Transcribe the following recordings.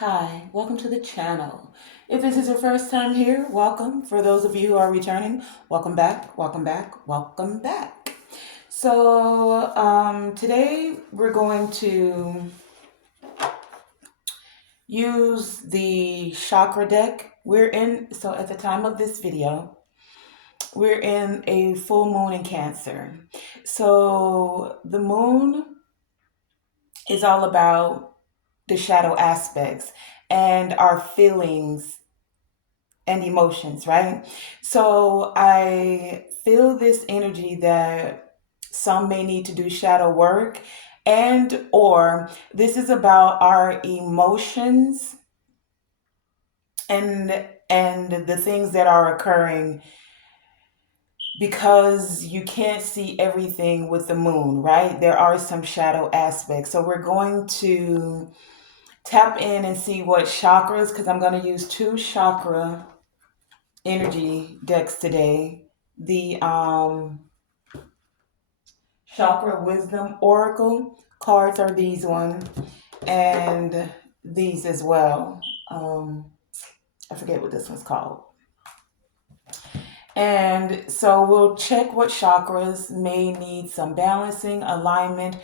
Hi, welcome to the channel. If this is your first time here, welcome. For those of you who are returning, welcome back, welcome back, welcome back. Today we're going to use the chakra deck. So at the time of this video, we're in a full moon in Cancer. So the moon is all about the shadow aspects and our feelings and emotions, right? So I feel this energy that some may need to do shadow work, and or this is about our emotions and the things that are occurring because you can't see everything with the moon, right? There are some shadow aspects. So we're going to tap in and see what chakras, because I'm going to use two chakra energy decks today. The Chakra Wisdom Oracle cards are these ones, and these as well. I forget what this one's called. And so we'll check what chakras may need some balancing, alignment,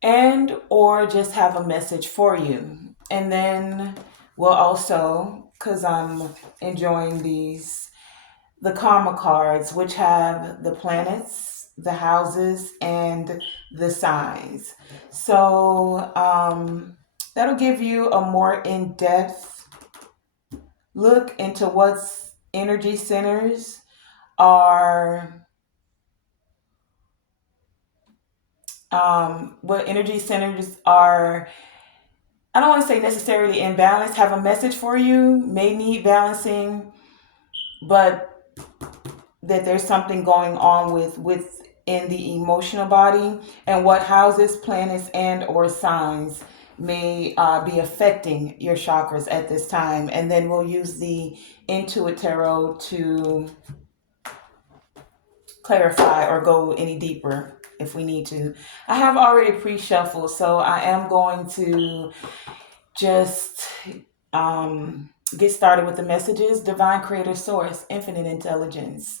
and or just have a message for you. And then we'll also, because I'm enjoying the karma cards, which have the planets, the houses, and the signs. So that'll give you a more in-depth look into what's energy centers are, what energy centers are. I don't want to say necessarily imbalanced, have a message for you, may need balancing, but that there's something going on within the emotional body, and what houses, planets, and or signs may be affecting your chakras at this time. And then we'll use the Intuit Tarot to clarify or go any deeper if we need to. I have already pre-shuffled, so I am going to just get started with the messages. Divine Creator Source, Infinite Intelligence,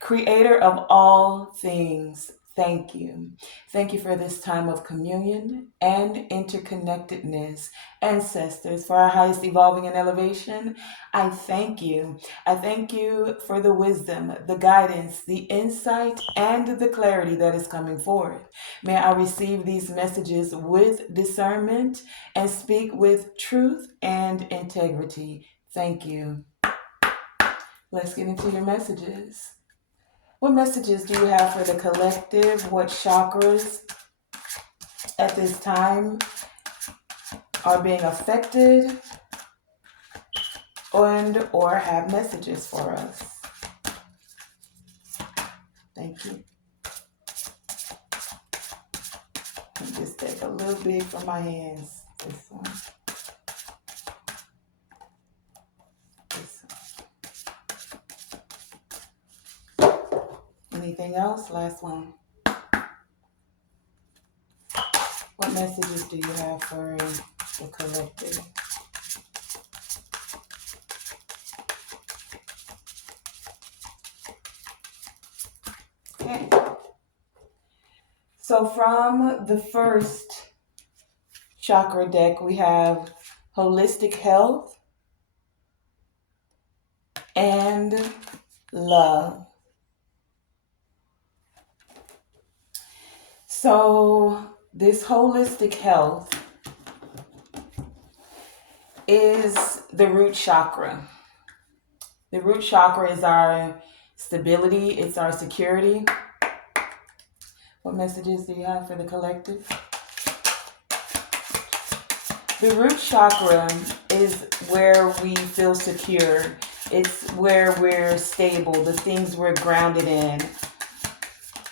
Creator of all things, thank you. Thank you for this time of communion and interconnectedness. Ancestors, for our highest evolving and elevation, I thank you. I thank you for the wisdom, the guidance, the insight, and the clarity that is coming forth. May I receive these messages with discernment and speak with truth and integrity. Thank you. Let's get into your messages. What messages do you have for the collective? What chakras at this time are being affected and or have messages for us? Thank you. This deck a little big for my hands. This one. This one. Anything else? Last one. What messages do you have for the collective? Okay. So from the first chakra deck, we have holistic health and love. So this holistic health is the root chakra. The root chakra is our stability, it's our security. What messages do you have for the collective? The root chakra is where we feel secure. It's where we're stable, the things we're grounded in.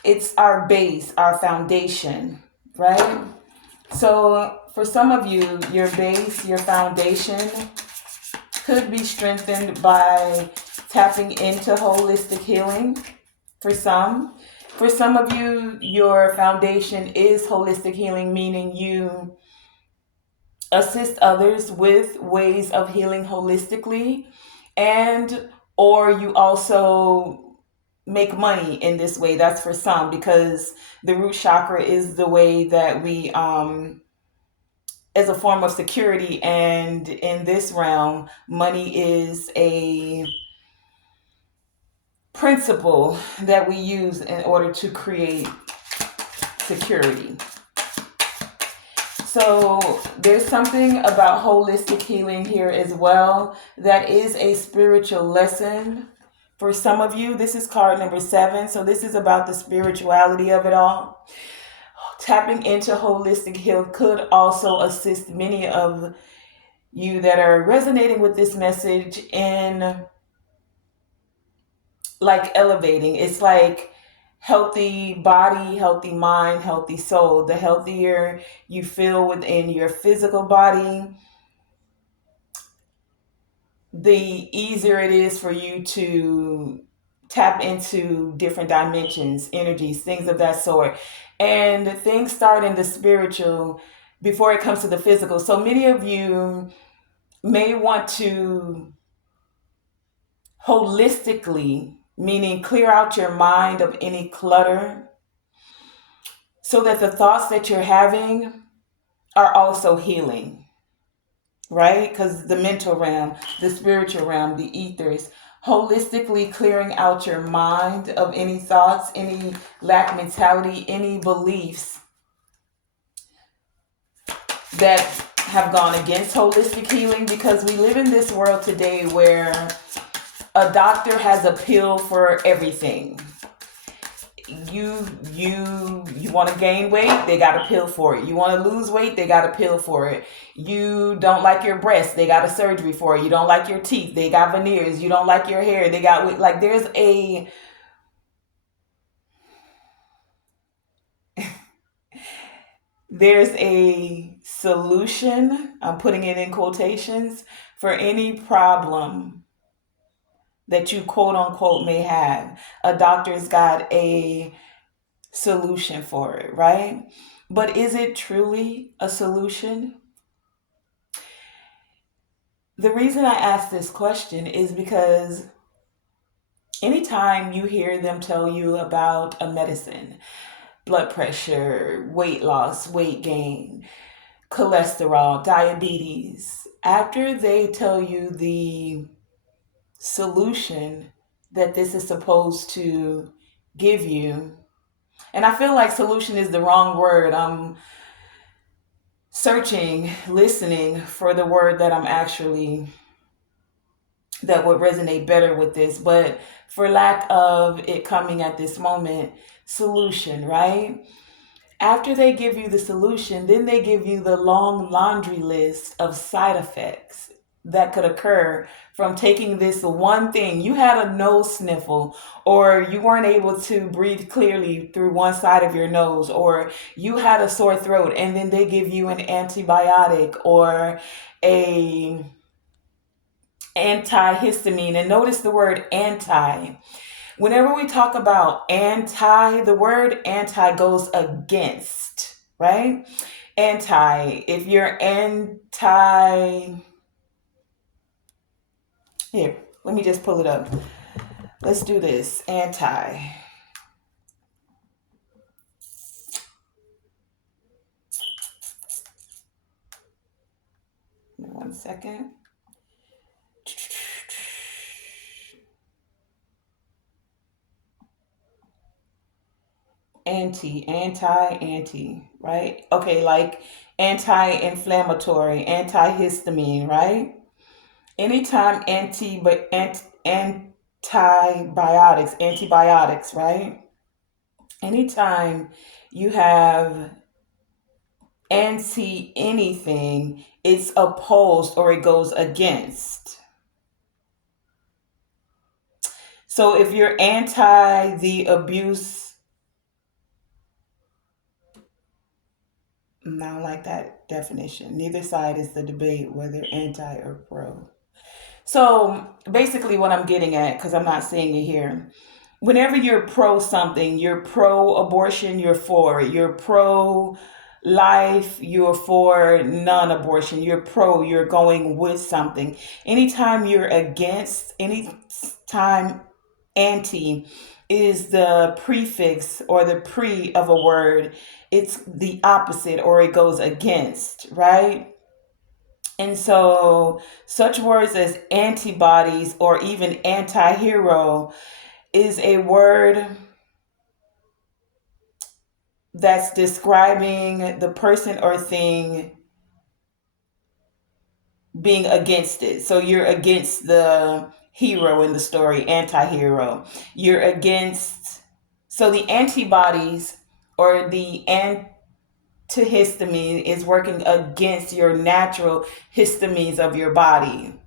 It's our base, our foundation, right? So for some of you, your base, your foundation could be strengthened by tapping into holistic healing for some. For some of you, your foundation is holistic healing, meaning you assist others with ways of healing holistically, and or you also make money in this way. That's for some, because the root chakra is the way that we as a form of security, and in this realm money is a principle that we use in order to create security. So there's something about holistic healing here as well that is a spiritual lesson for some of you. This is card number 7. So this is about the spirituality of it all. Tapping into holistic heal could also assist many of you that are resonating with this message in like elevating. It's like healthy body, healthy mind, healthy soul. The healthier you feel within your physical body, the easier it is for you to tap into different dimensions, energies, things of that sort. And things start in the spiritual before it comes to the physical. So many of you may want to holistically, meaning clear out your mind of any clutter so that the thoughts that you're having are also healing, right? Because the mental realm, the spiritual realm, the ethers, holistically clearing out your mind of any thoughts, any lack mentality, any beliefs that have gone against holistic healing, because we live in this world today where a doctor has a pill for everything. You want to gain weight, they got a pill for it. You want to lose weight, they got a pill for it. You don't like your breasts, they got a surgery for it. You don't like your teeth, they got veneers. You don't like your hair, they got, like, there's a solution, I'm putting it in quotations, for any problem that you quote unquote may have. A doctor's got a solution for it, right? But is it truly a solution? The reason I ask this question is because anytime you hear them tell you about a medicine, blood pressure, weight loss, weight gain, cholesterol, diabetes, after they tell you the solution that this is supposed to give you, and I feel like solution is the wrong word. I'm searching, listening for the word that I'm actually, that would resonate better with this, but for lack of it coming at this moment, solution, right? After they give you the solution, then they give you the long laundry list of side effects that could occur from taking this one thing. You had a nose sniffle, or you weren't able to breathe clearly through one side of your nose, or you had a sore throat, and then they give you an antibiotic or a antihistamine. And notice the word anti. Whenever we talk about anti, the word anti goes against, right? Anti, if you're anti, here, let me just pull it up. Let's do this. Anti. 1 second. Anti, right? Okay, like anti-inflammatory, antihistamine, right? Anytime antibiotics, right? Anytime you have anti anything, it's opposed or it goes against. So if you're anti the abuse, I don't like that definition. Neither side is the debate whether anti or pro. So basically, what I'm getting at, because I'm not seeing it here, whenever you're pro something, you're pro abortion, you're for it. You're pro life, you're for non-abortion, you're pro, you're going with something. Anytime you're against, anytime anti is the prefix or the pre of a word, it's the opposite or it goes against, right? And so such words as antibodies or even anti-hero is a word that's describing the person or thing being against it. So you're against the hero in the story, anti-hero. You're against, so the antibodies or the antihistamine is working against your natural histamines of your body.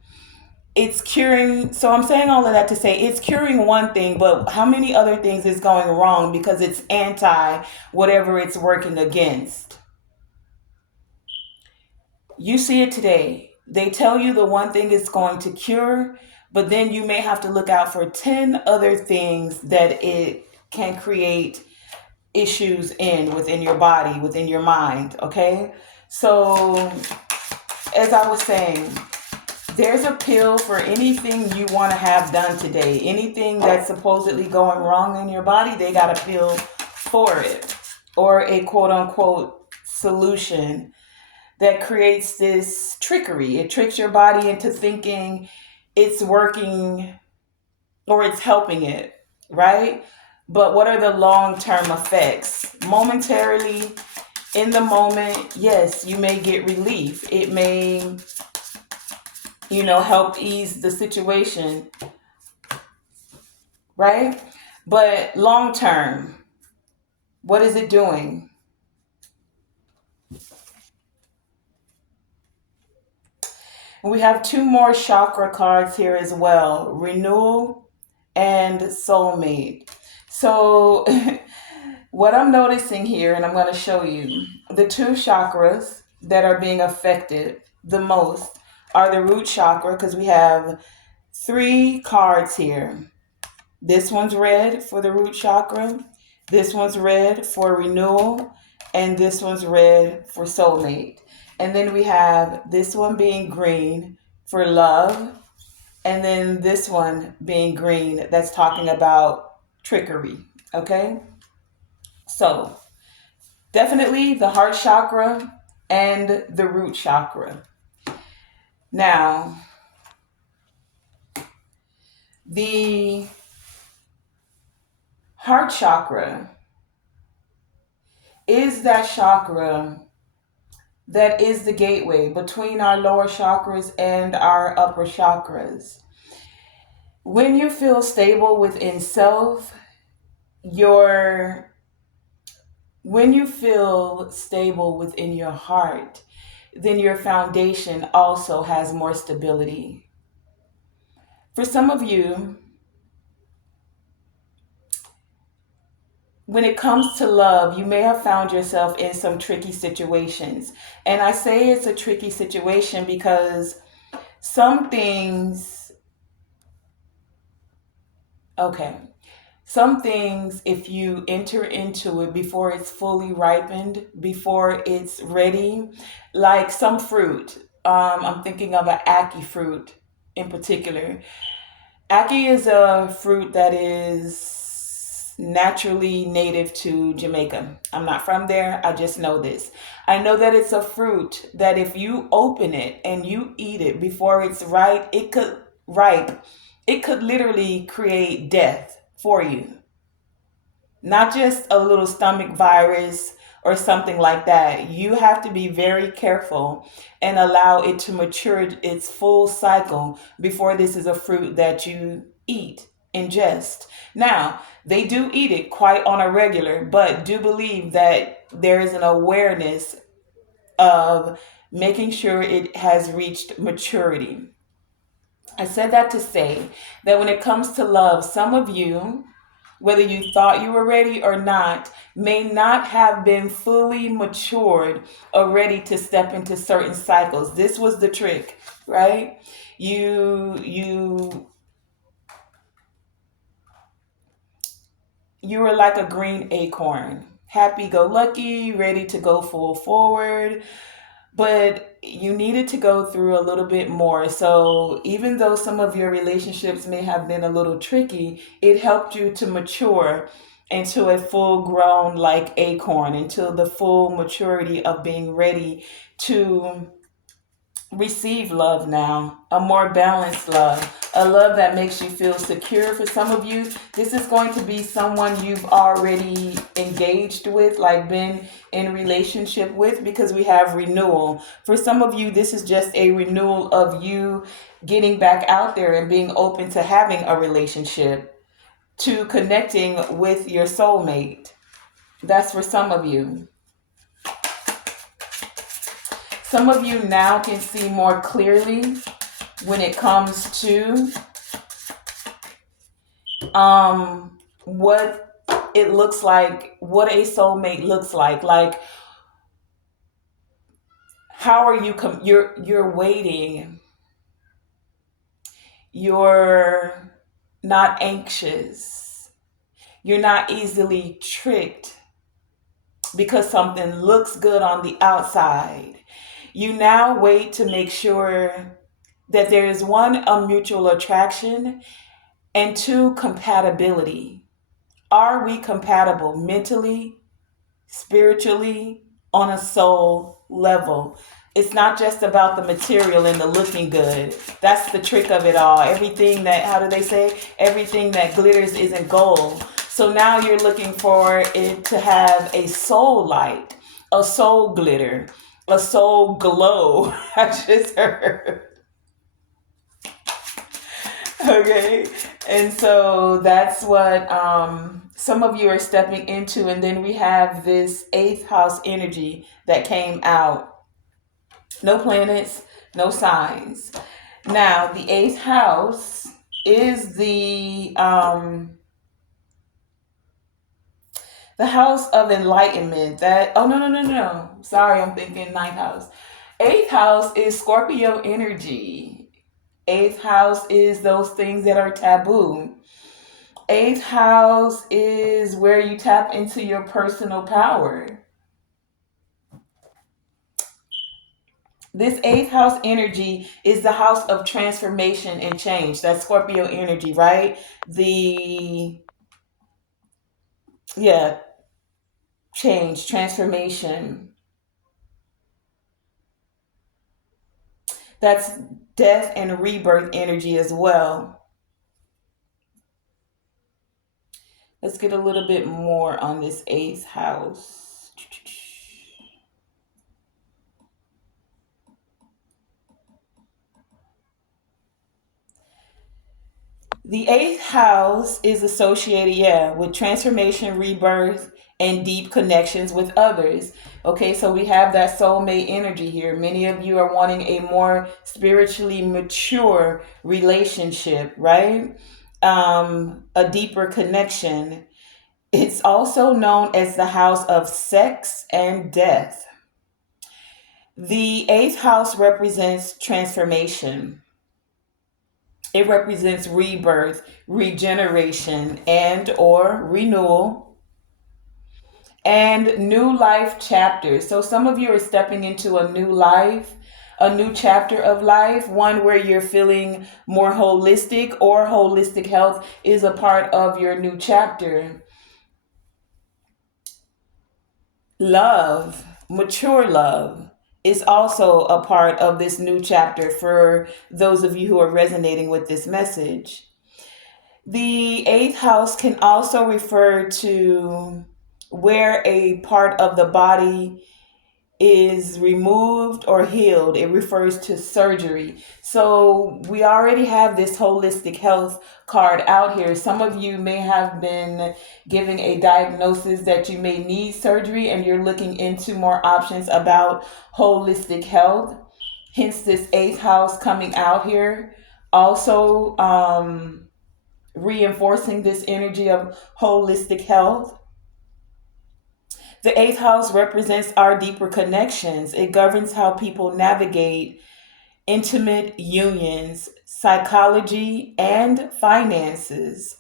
It's curing, so I'm saying all of that to say it's curing one thing, but how many other things is going wrong because it's anti whatever it's working against? You see it today. They tell you the one thing is going to cure, but then you may have to look out for 10 other things that it can create issues in within your body, within your mind, okay? So, as I was saying, there's a pill for anything you want to have done today. Anything that's supposedly going wrong in your body, they got a pill for it, or a quote unquote solution that creates this trickery. It tricks your body into thinking it's working or it's helping it, right? But what are the long term effects? Momentarily, in the moment, yes, you may get relief. It may, help ease the situation, right? But long term, what is it doing? We have two more chakra cards here as well, renewal and soulmate. So, what I'm noticing here, and I'm going to show you, the two chakras that are being affected the most are the root chakra, because we have three cards here. This one's red for the root chakra, this one's red for renewal, and this one's red for soulmate. And then we have this one being green for love, and then this one being green that's talking about trickery. Okay? So, definitely the heart chakra and the root chakra. Now, the heart chakra is that chakra that is the gateway between our lower chakras and our upper chakras. When you feel stable within self, your when you feel stable within your heart, then your foundation also has more stability. For some of you, when it comes to love, you may have found yourself in some tricky situations. And I say it's a tricky situation because some things, okay, some things, if you enter into it before it's fully ripened, before it's ready, like some fruit, I'm thinking of an ackee fruit in particular. Ackee is a fruit that is naturally native to Jamaica. I'm not from there. I just know this. I know that it's a fruit that if you open it and you eat it before it's ripe, it could literally create death for you. Not just a little stomach virus or something like that. You have to be very careful and allow it to mature its full cycle before this is a fruit that you eat, ingest. Now, they do eat it quite on a regular, but do believe that there is an awareness of making sure it has reached maturity. I said that to say that when it comes to love, some of you, whether you thought you were ready or not, may not have been fully matured or ready to step into certain cycles. This was the trick, right? You you were like a green acorn. happy go lucky, ready to go full forward, but you needed to go through a little bit more. So even though some of your relationships may have been a little tricky, it helped you to mature into a full grown like acorn, into the full maturity of being ready to receive love now, a more balanced love, a love that makes you feel secure. For some of you, this is going to be someone you've already engaged with, like been in relationship with, because we have renewal. For some of you, this is just a renewal of you getting back out there and being open to having a relationship, to connecting with your soulmate. That's for some of you. Some of you now can see more clearly when it comes to what it looks like, what a soulmate looks like. Like, how are you you're waiting, you're not anxious, you're not easily tricked because something looks good on the outside. You now wait to make sure that there is one, a mutual attraction, and two, compatibility. Are we compatible mentally, spiritually, on a soul level? It's not just about the material and the looking good. That's the trick of it all. Everything that, how do they say? Everything that glitters isn't gold. So now you're looking for it to have a soul light, a soul glitter, a soul glow. I just heard. Okay. And so that's what some of you are stepping into. And then we have this eighth house energy that came out. No planets, no signs. Now, the eighth house is the house of enlightenment. That, oh, no, no, no, no. Sorry, I'm thinking ninth house. Eighth house is Scorpio energy. Eighth house is those things that are taboo. Eighth house is where you tap into your personal power. This eighth house energy is the house of transformation and change. That's Scorpio energy, right? The, yeah, change, transformation. That's death and rebirth energy as well. Let's get a little bit more on this eighth house. The eighth house is associated, yeah, with transformation, rebirth, and deep connections with others. Okay, so we have that soulmate energy here. Many of you are wanting a more spiritually mature relationship, right? A deeper connection. It's also known as the house of sex and death. The eighth house represents transformation. It represents rebirth, regeneration, and or renewal, and new life chapters. So some of you are stepping into a new life, a new chapter of life, one where you're feeling more holistic, or holistic health is a part of your new chapter. Love, mature love, is also a part of this new chapter for those of you who are resonating with this message. The eighth house can also refer to where a part of the body is removed or healed. It refers to surgery. So we already have this holistic health card out here. Some of you may have been giving a diagnosis that you may need surgery, and you're looking into more options about holistic health. Hence this eighth house coming out here. Also, reinforcing this energy of holistic health. The eighth house represents our deeper connections. It governs how people navigate intimate unions, psychology, and finances.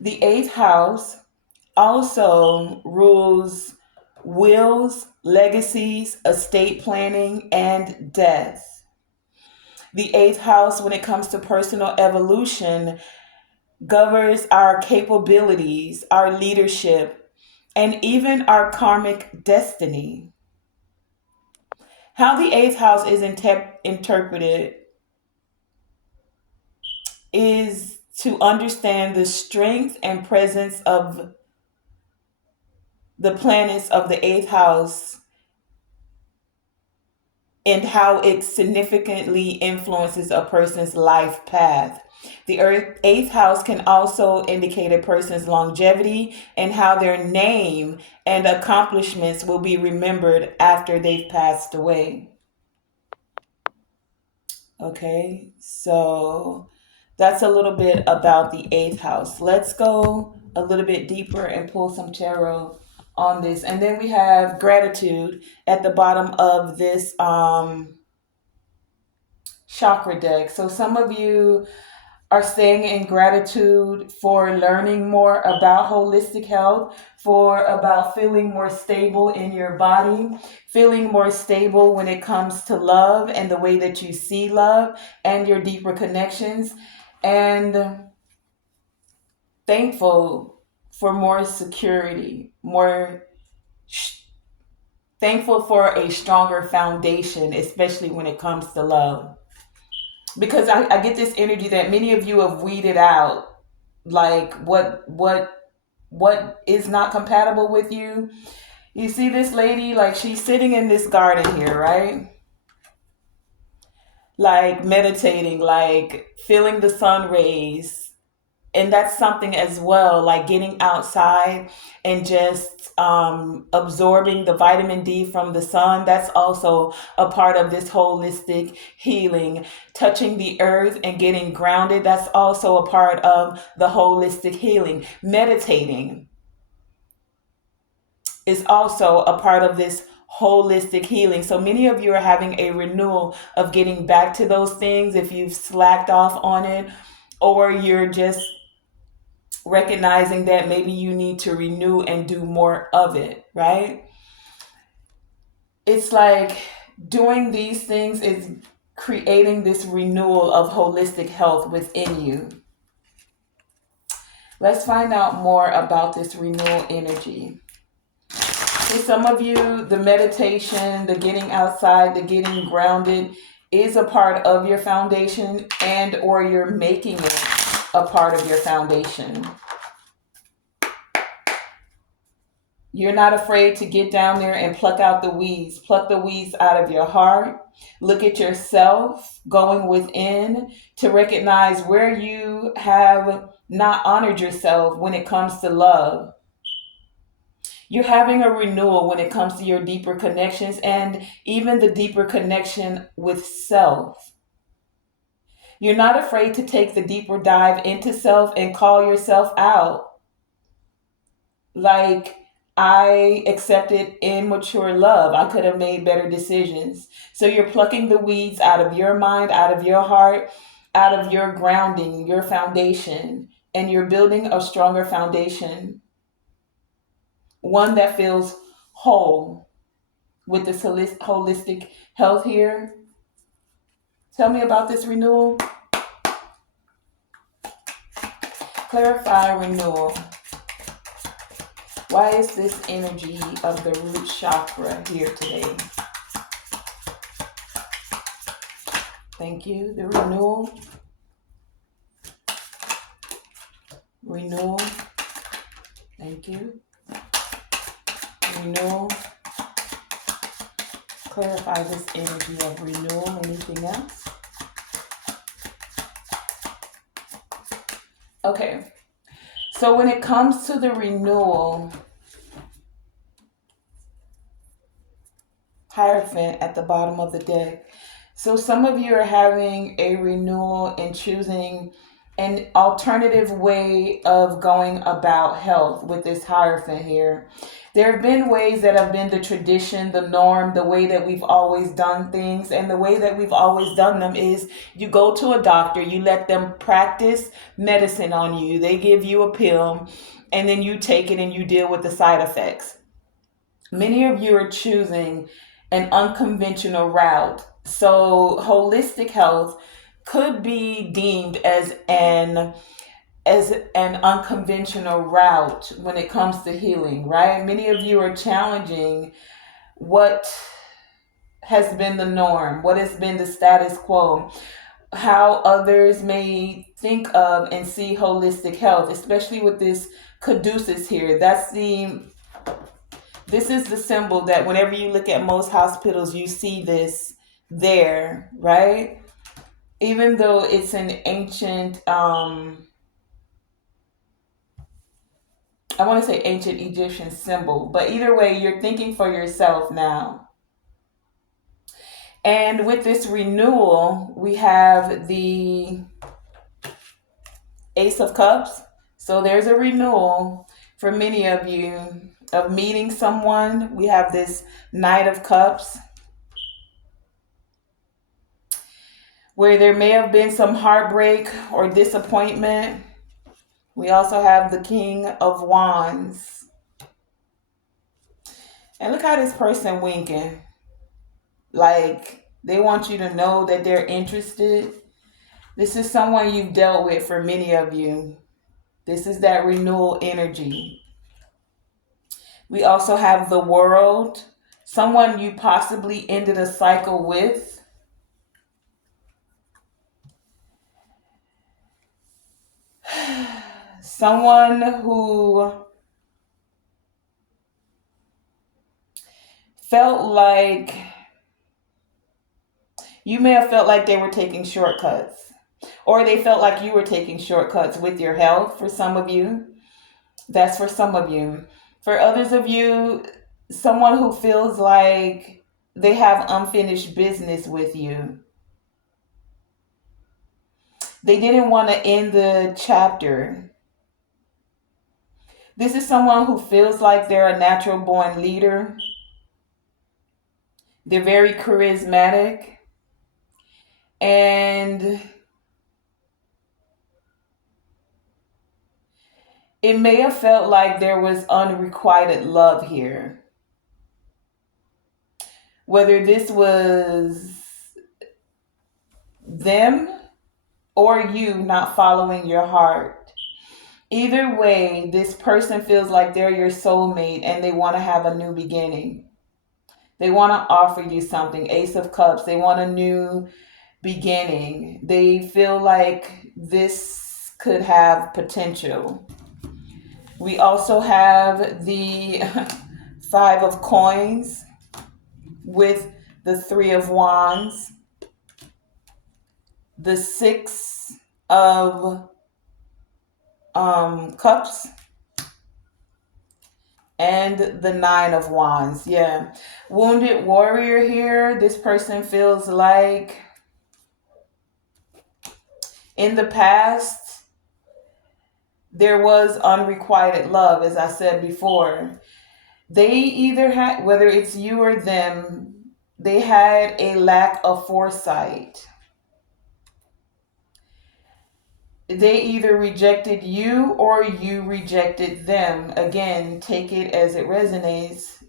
The eighth house also rules wills, legacies, estate planning, and death. The eighth house, when it comes to personal evolution, governs our capabilities, our leadership, and even our karmic destiny. How the eighth house is interpreted is to understand the strength and presence of the planets of the eighth house and how it significantly influences a person's life path. The eighth house can also indicate a person's longevity and how their name and accomplishments will be remembered after they've passed away. Okay, so that's a little bit about the eighth house. Let's go a little bit deeper and pull some tarot on this. And then we have gratitude at the bottom of this chakra deck. So some of you are staying in gratitude for learning more about holistic health, for about feeling more stable in your body, feeling more stable when it comes to love and the way that you see love and your deeper connections, and thankful for more security, thankful for a stronger foundation, especially when it comes to love. Because I get this energy that many of you have weeded out, like what is not compatible with you. You see this lady, like she's sitting in this garden here, right? Like meditating, like feeling the sun rays. And that's something as well, like getting outside and just absorbing the vitamin D from the sun. That's also a part of this holistic healing. Touching the earth and getting grounded, that's also a part of the holistic healing. Meditating is also a part of this holistic healing. So many of you are having a renewal of getting back to those things if you've slacked off on it, or you're just recognizing that maybe you need to renew and do more of it, right? It's like doing these things is creating this renewal of holistic health within you. Let's find out more about this renewal energy. For some of you, the meditation, the getting outside, the getting grounded is a part of your foundation, and or you're making it a part of your foundation. You're not afraid to get down there and pluck out the weeds. Pluck the weeds out of your heart. Look at yourself, going within to recognize where you have not honored yourself when it comes to love. You're having a renewal when it comes to your deeper connections and even the deeper connection with self. You're not afraid to take the deeper dive into self and call yourself out. Like, I accepted immature love. I could have made better decisions. So you're plucking the weeds out of your mind, out of your heart, out of your grounding, your foundation, and you're building a stronger foundation, one that feels whole with this holistic health here. Tell me about this renewal. Clarify renewal. Why is this energy of the root chakra here today? Thank you. The renewal. Renewal. Thank you. Renewal. Clarify this energy of renewal. Anything else? Okay. So when it comes to the renewal, Hierophant at the bottom of the deck. So some of you are having a renewal and choosing an alternative way of going about health with this Hierophant here. There have been ways that have been the tradition, the norm, the way that we've always done things. And the way that we've always done them is you go to a doctor, you let them practice medicine on you. They give you a pill and then you take it and you deal with the side effects. Many of you are choosing an unconventional route. So holistic health could be deemed as an unconventional route when it comes to healing, right? Many of you are challenging what has been the norm, what has been the status quo, how others may think of and see holistic health, especially with this caduceus here. This is the symbol that whenever you look at most hospitals, you see this there, right? Even though it's an ancient, I want to say ancient Egyptian symbol, but either way, you're thinking for yourself now. And with this renewal, we have the Ace of Cups. So there's a renewal for many of you of meeting someone. We have this Knight of Cups, where there may have been some heartbreak or disappointment. We also have the King of Wands. And look how this person winking. Like they want you to know that they're interested. This is someone you've dealt with for many of you. This is that renewal energy. We also have the World. Someone you possibly ended a cycle with. Someone who felt like you may have felt like they were taking shortcuts, or they felt like you were taking shortcuts with your health. For some of you, that's for some of you. For others of you, someone who feels like they have unfinished business with you. They didn't want to end the chapter. This is someone who feels like they're a natural born leader. They're very charismatic. And it may have felt like there was unrequited love here. Whether this was them or you not following your heart. Either way, this person feels like they're your soulmate and they want to have a new beginning. They want to offer you something. Ace of Cups. They want a new beginning. They feel like this could have potential. We also have the Five of Coins with the Three of Wands, the Six of Cups, and the Nine of Wands. Yeah. Wounded warrior here. This person feels like in the past there was unrequited love, as I said before. They either had, whether it's you or them, they had a lack of foresight. They either rejected you or you rejected them. Again, take it as it resonates.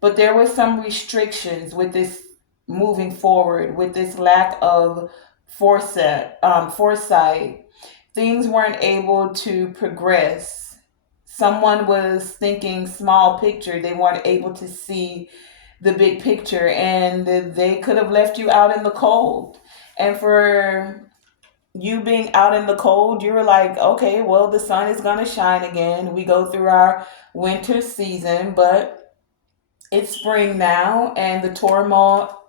But there were some restrictions with this moving forward, with this lack of foresight. Things weren't able to progress. Someone was thinking small picture. They weren't able to see the big picture, and they could have left you out in the cold. And for you being out in the cold, you were like, okay, well, the sun is going to shine again. We go through our winter season, but it's spring now, and the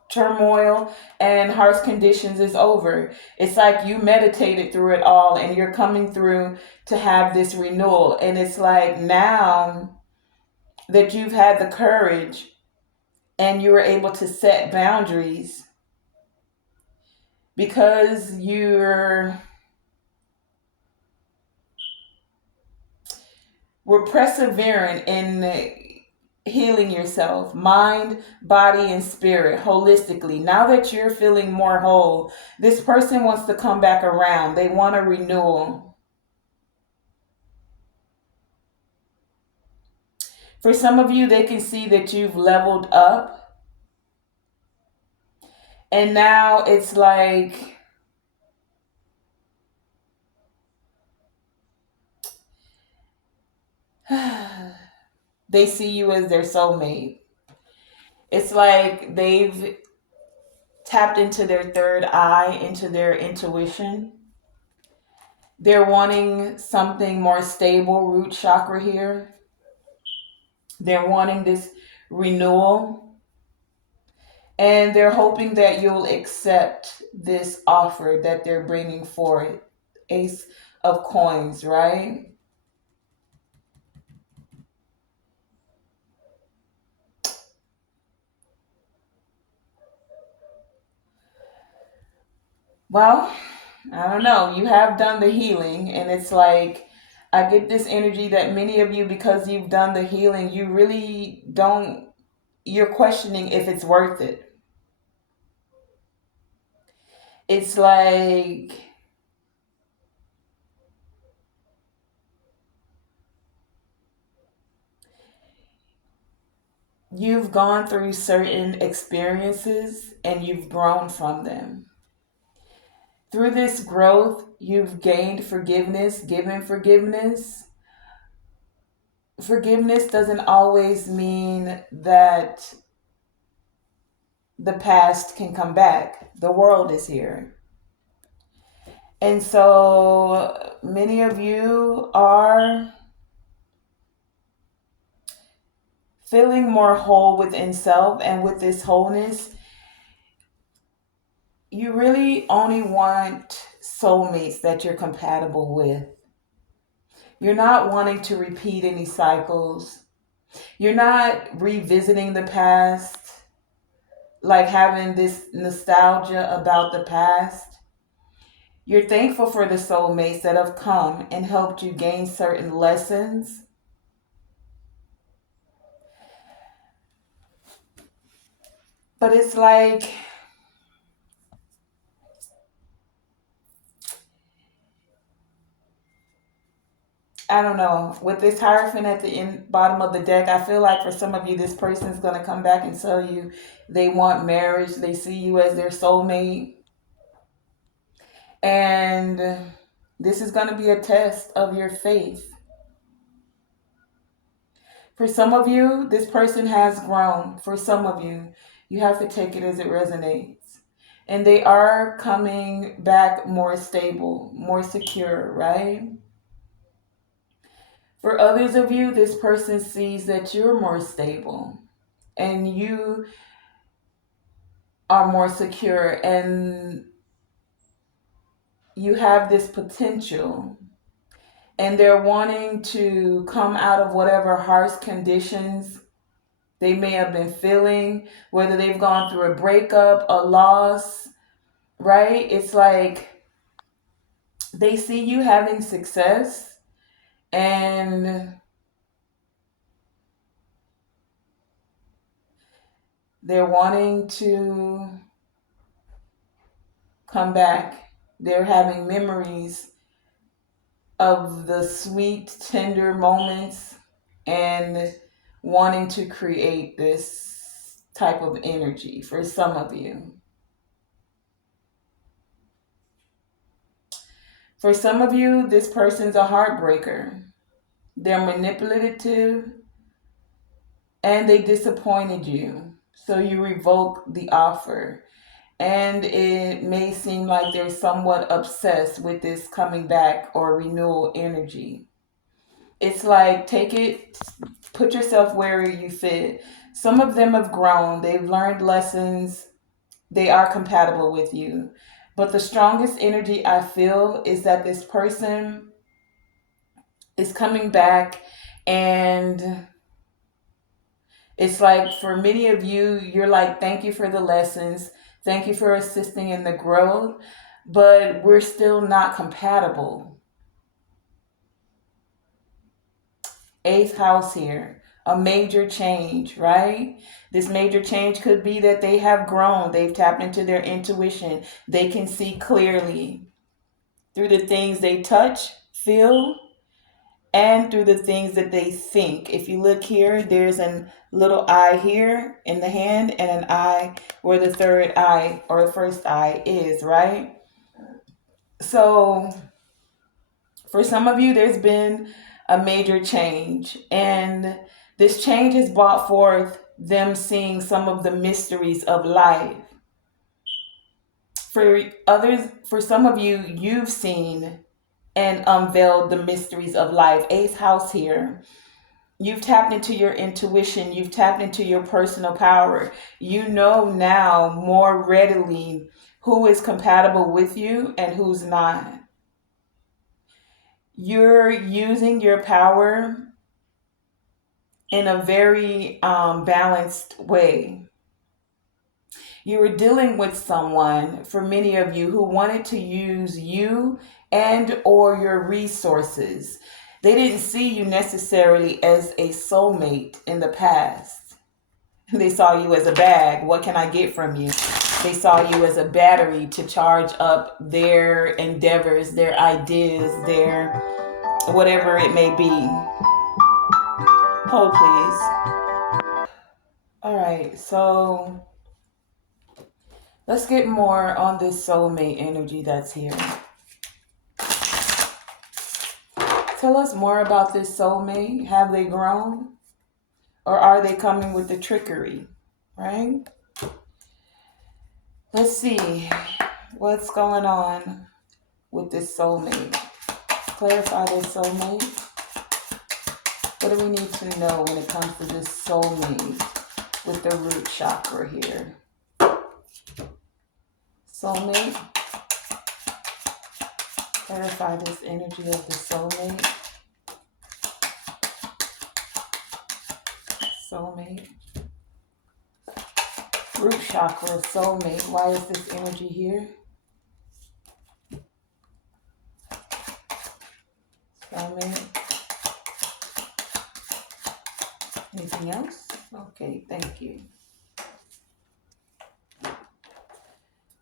turmoil and harsh conditions is over. It's like you meditated through it all and you're coming through to have this renewal. And it's like now that you've had the courage and you were able to set boundaries because we're persevering in healing yourself, mind, body, and spirit, holistically. Now that you're feeling more whole, this person wants to come back around. They want a renewal. For some of you, they can see that you've leveled up, and now it's like they see you as their soulmate. It's like they've tapped into their third eye, into their intuition. They're wanting something more stable, root chakra here. They're wanting this renewal, and they're hoping that you'll accept this offer that they're bringing forth. Ace of coins, right? Well, I don't know. You have done the healing, and it's like I get this energy that many of you, because you've done the healing, you really don't, you're questioning if it's worth it. It's like you've gone through certain experiences and you've grown from them. Through this growth, you've gained forgiveness, given forgiveness. Forgiveness doesn't always mean that the past can come back. The world is here. And so many of you are feeling more whole within self, and with this wholeness, you really only want soulmates that you're compatible with. You're not wanting to repeat any cycles. You're not revisiting the past, like having this nostalgia about the past. You're thankful for the soulmates that have come and helped you gain certain lessons. But it's like, I don't know, with this Hierophant at the bottom of the deck, I feel like for some of you, this person's going to come back and tell you they want marriage. They see you as their soulmate. And this is going to be a test of your faith. For some of you, this person has grown. For some of you, you have to take it as it resonates. And they are coming back more stable, more secure, right? For others of you, this person sees that you're more stable and you are more secure, and you have this potential, and they're wanting to come out of whatever harsh conditions they may have been feeling, whether they've gone through a breakup, a loss, right? It's like they see you having success, and they're wanting to come back. They're having memories of the sweet, tender moments, and wanting to create this type of energy for some of you. For some of you, this person's a heartbreaker. They're manipulative and they disappointed you. So you revoke the offer. And it may seem like they're somewhat obsessed with this coming back or renewal energy. It's like, take it, put yourself where you fit. Some of them have grown, they've learned lessons, they are compatible with you. But the strongest energy I feel is that this person is coming back, and it's like for many of you, you're like, thank you for the lessons, thank you for assisting in the growth, but we're still not compatible. Eighth house here, a major change, right? This major change could be that they have grown, they've tapped into their intuition, they can see clearly through the things they touch, feel, and through the things that they think. If you look here, there's a little eye here in the hand and an eye where the third eye or the first eye is, right? So for some of you, there's been a major change, and this change has brought forth them seeing some of the mysteries of life. For others, for some of you, you've seen and unveiled the mysteries of life. Eighth house here. You've tapped into your intuition. You've tapped into your personal power. You know now more readily who is compatible with you and who's not. You're using your power in a very balanced way. You were dealing with someone, for many of you, who wanted to use you and or your resources. They didn't see you necessarily as a soulmate in the past. They saw you as a bag. What can I get from you? They saw you as a battery to charge up their endeavors, their ideas, their whatever it may be. Hold, please. All right, so let's get more on this soulmate energy that's here. Tell us more about this soulmate. Have they grown? Or are they coming with the trickery? Right? Let's see what's going on with this soulmate. Clarify this soulmate. What do we need to know when it comes to this soulmate with the root chakra here? Soulmate. Clarify this energy of the soulmate. Soulmate. Root chakra, soulmate. Why is this energy here? Soulmate. Anything else? Okay, thank you.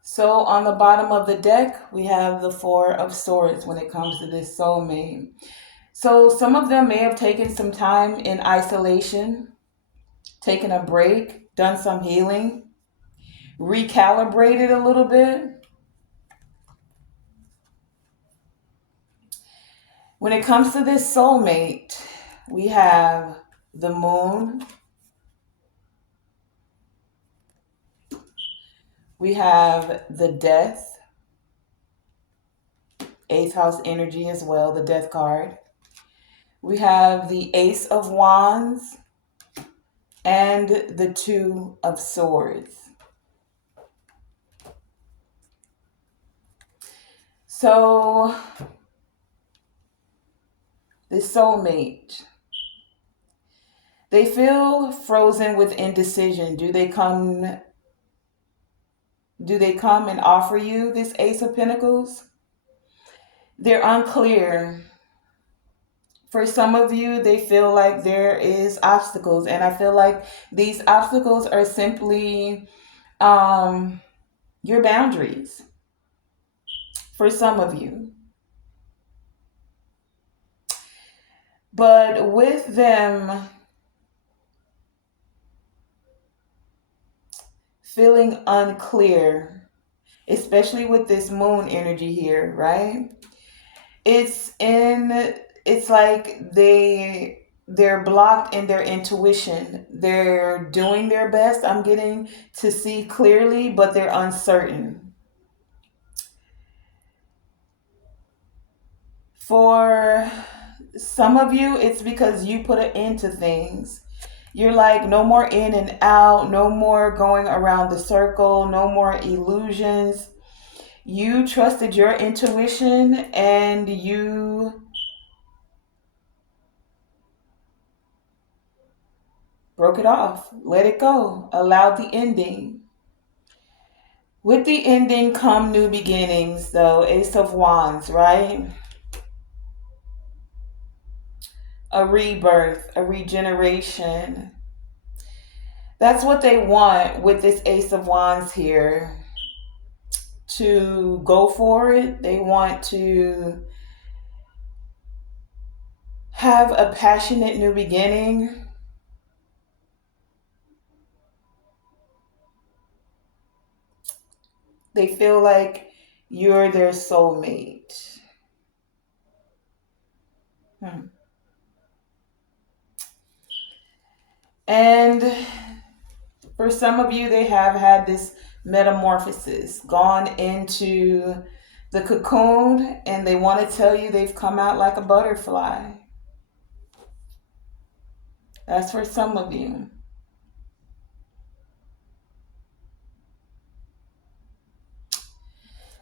So on the bottom of the deck, we have the Four of Swords when it comes to this soulmate. So some of them may have taken some time in isolation, taken a break, done some healing, recalibrated a little bit. When it comes to this soulmate, we have the Moon. We have the Death. Eighth house energy as well, the Death card. We have the Ace of Wands and the Two of Swords. So, the soulmate, they feel frozen with indecision. Do they come and offer you this Ace of Pentacles? They're unclear. For some of you, they feel like there is obstacles, and I feel like these obstacles are simply your boundaries. For some of you. But with them feeling unclear, especially with this Moon energy here, right? It's like they're blocked in their intuition. They're doing their best. I'm getting to see clearly, but they're uncertain. For some of you, it's because you put an end to things. You're like, no more in and out, no more going around the circle, no more illusions. You trusted your intuition and you broke it off, let it go, allowed the ending. With the ending come new beginnings, though. Ace of Wands, right? A rebirth, a regeneration. That's what they want with this Ace of Wands here. To go for it. They want to have a passionate new beginning. They feel like you're their soulmate. Hmm. And for some of you, they have had this metamorphosis, gone into the cocoon, and they want to tell you they've come out like a butterfly. That's for some of you.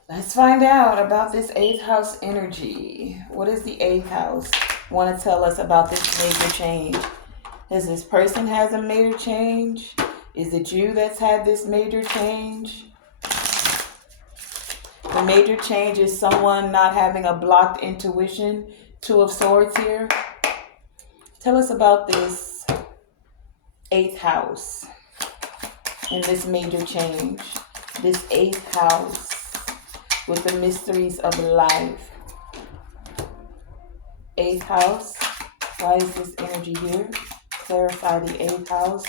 Let's find out about this eighth house energy. What does the eighth house want to tell us about this major change? Has this person has a major change? Is it you that's had this major change? The major change is someone not having a blocked intuition. Two of Swords here. Tell us about this eighth house and this major change. This eighth house with the mysteries of life. Eighth house. Why is this energy here? Clarify the eighth house.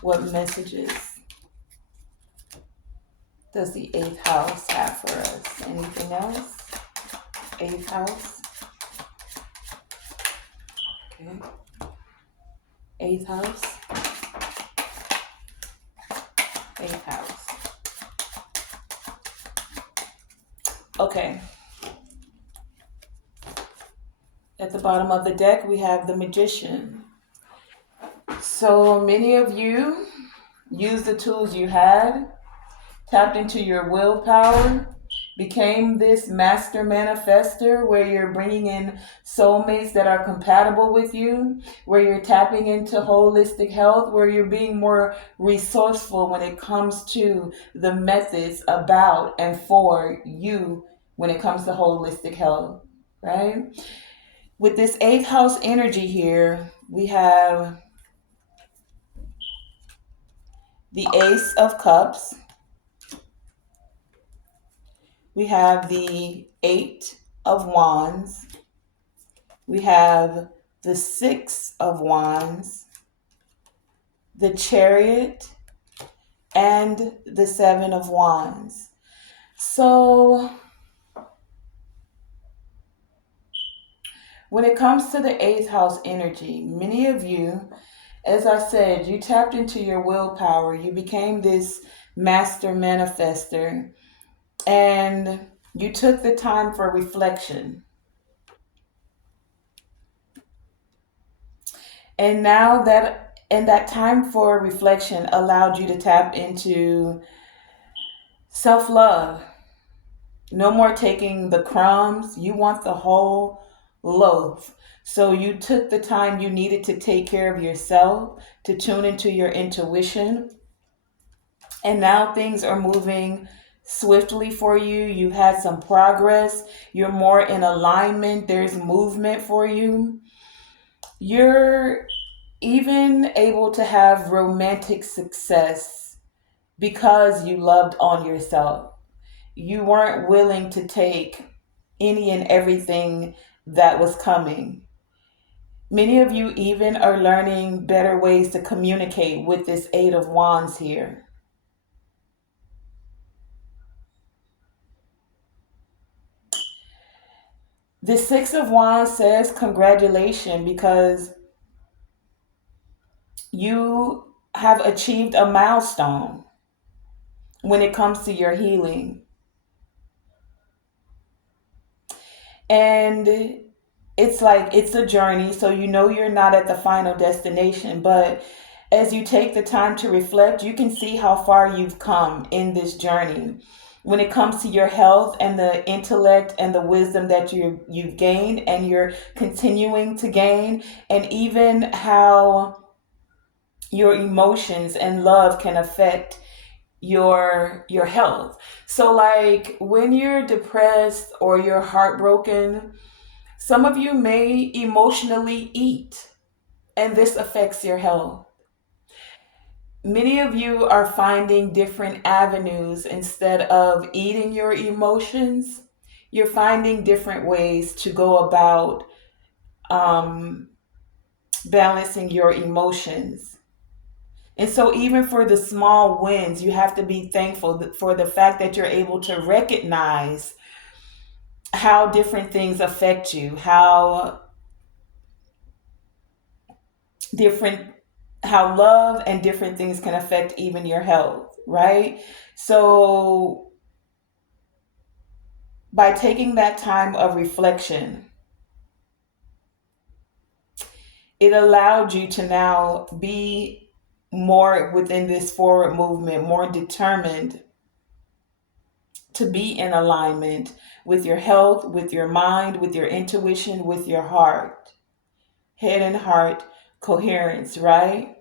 What messages does the eighth house have for us? Anything else? Eighth house. Okay. Eighth house. Eighth house. Okay. At the bottom of the deck, we have the Magician. So many of you used the tools you had, tapped into your willpower, became this master manifester where you're bringing in soulmates that are compatible with you, where you're tapping into holistic health, where you're being more resourceful when it comes to the methods about and for you when it comes to holistic health, right? With this eighth house energy here, we have the Ace of Cups. We have the Eight of Wands. We have the Six of Wands, the Chariot, and the Seven of Wands. So, when it comes to the eighth house energy, many of you, as I said, you tapped into your willpower. You became this master manifester, and you took the time for reflection. And now that time for reflection allowed you to tap into self-love. No more taking the crumbs. You want the whole loaf. So you took the time you needed to take care of yourself, to tune into your intuition. And now things are moving swiftly for you. You've had some progress. You're more in alignment. There's movement for you. You're even able to have romantic success because you loved on yourself. You weren't willing to take any and everything that was coming. Many of you even are learning better ways to communicate with this Eight of Wands here. The Six of Wands says congratulations because you have achieved a milestone when it comes to your healing. And it's like it's a journey, so you know you're not at the final destination, but as you take the time to reflect, you can see how far you've come in this journey when it comes to your health and the intellect and the wisdom that you've gained and you're continuing to gain, and even how your emotions and love can affect your health. So like when you're depressed or you're heartbroken, some of you may emotionally eat, and this affects your health. Many of you are finding different avenues instead of eating your emotions. You're finding different ways to go about um, balancing your emotions. And so, even for the small wins, you have to be thankful for the fact that you're able to recognize how different things affect you, how different, how love and different things can affect even your health, right? So, by taking that time of reflection, it allowed you to now be more within this forward movement, more determined to be in alignment with your health, with your mind, with your intuition, with your heart, head and heart coherence, right?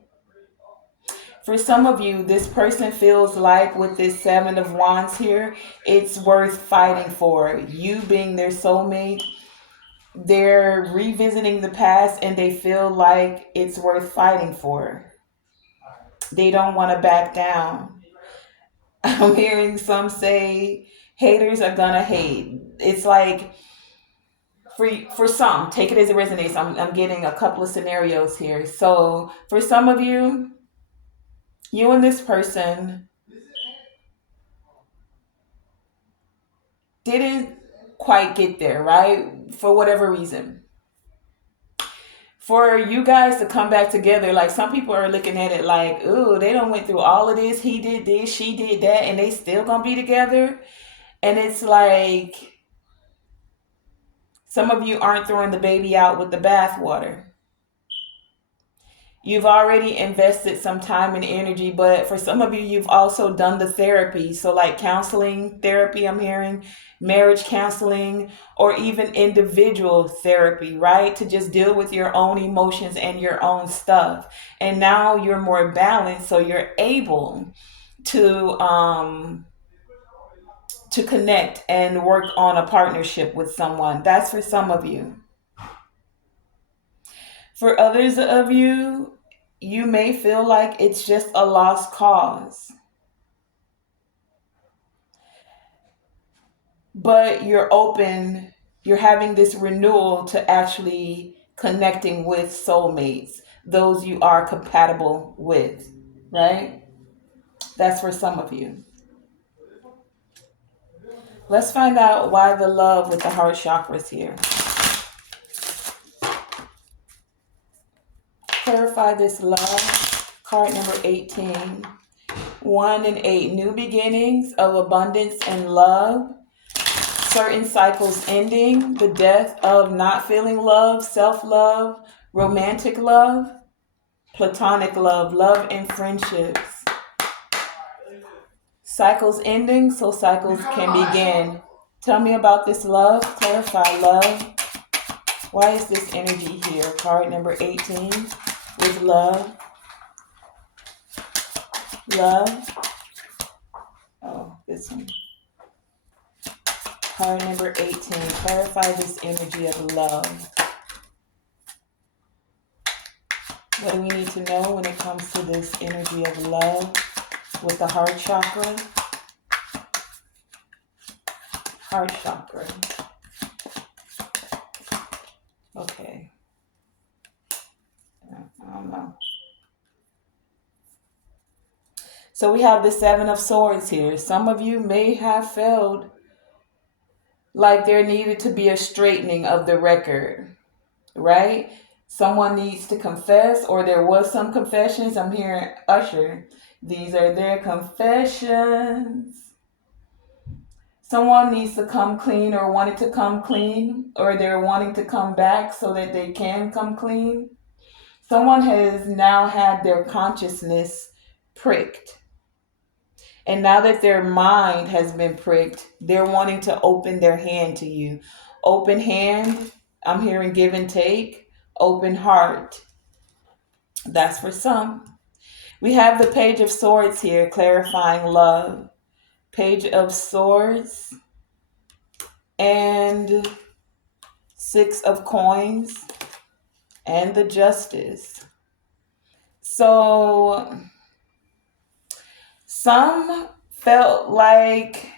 For some of you, this person feels like with this Seven of Wands here, it's worth fighting for. You being their soulmate, they're revisiting the past and they feel like it's worth fighting for. They don't want to back down. I'm hearing some say haters are gonna hate. It's like for some, take it as it resonates. I'm getting a couple of scenarios here. So for some of you, you and this person didn't quite get there, right? For whatever reason. For you guys to come back together, like some people are looking at it like, ooh, they don't went through all of this. He did this, she did that, and they still gonna be together. And it's like some of you aren't throwing the baby out with the bathwater. You've already invested some time and energy, but for some of you, you've also done the therapy. So, like counseling therapy, I'm hearing marriage counseling, or even individual therapy, right? To just deal with your own emotions and your own stuff. And now you're more balanced, so you're able to connect and work on a partnership with someone. That's for some of you. For others of you, you may feel like it's just a lost cause, but you're open, you're having this renewal to actually connecting with soulmates, those you are compatible with, right? That's for some of you. Let's find out why the love with the heart chakras here. Clarify this love. Card number 18. 1 and 8. New beginnings of abundance and love. Certain cycles ending. The death of not feeling love, self-love, romantic love, platonic love, love and friendships. Cycles ending so cycles can begin. Tell me about this love. Clarify love. Why is this energy here? Card number 18 with love. Love. Oh, this one. Card number 18. Clarify this energy of love. What do we need to know when it comes to this energy of love with the heart chakra? Heart chakra. Okay. I don't know. So we have the Seven of Swords here. Some of you may have felt like there needed to be a straightening of the record, right? Someone needs to confess, or there was some confessions. I'm hearing Usher. These are their confessions. Someone needs to come clean or wanted to come clean, or they're wanting to come back so that they can come clean. Someone has now had their consciousness pricked. And now that their mind has been pricked, they're wanting to open their hand to you. Open hand, I'm hearing give and take. Open heart. That's for some. We have the Page of Swords here, clarifying love. Page of Swords and Six of Coins and the Justice. So some felt like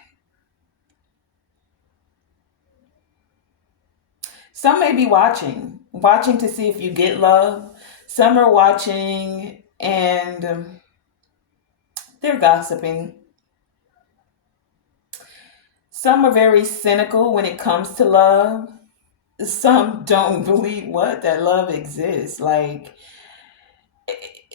some may be watching watching to see if you get love. Some are watching and they're gossiping. Some are very cynical when it comes to love. Some don't believe what that love exists. Like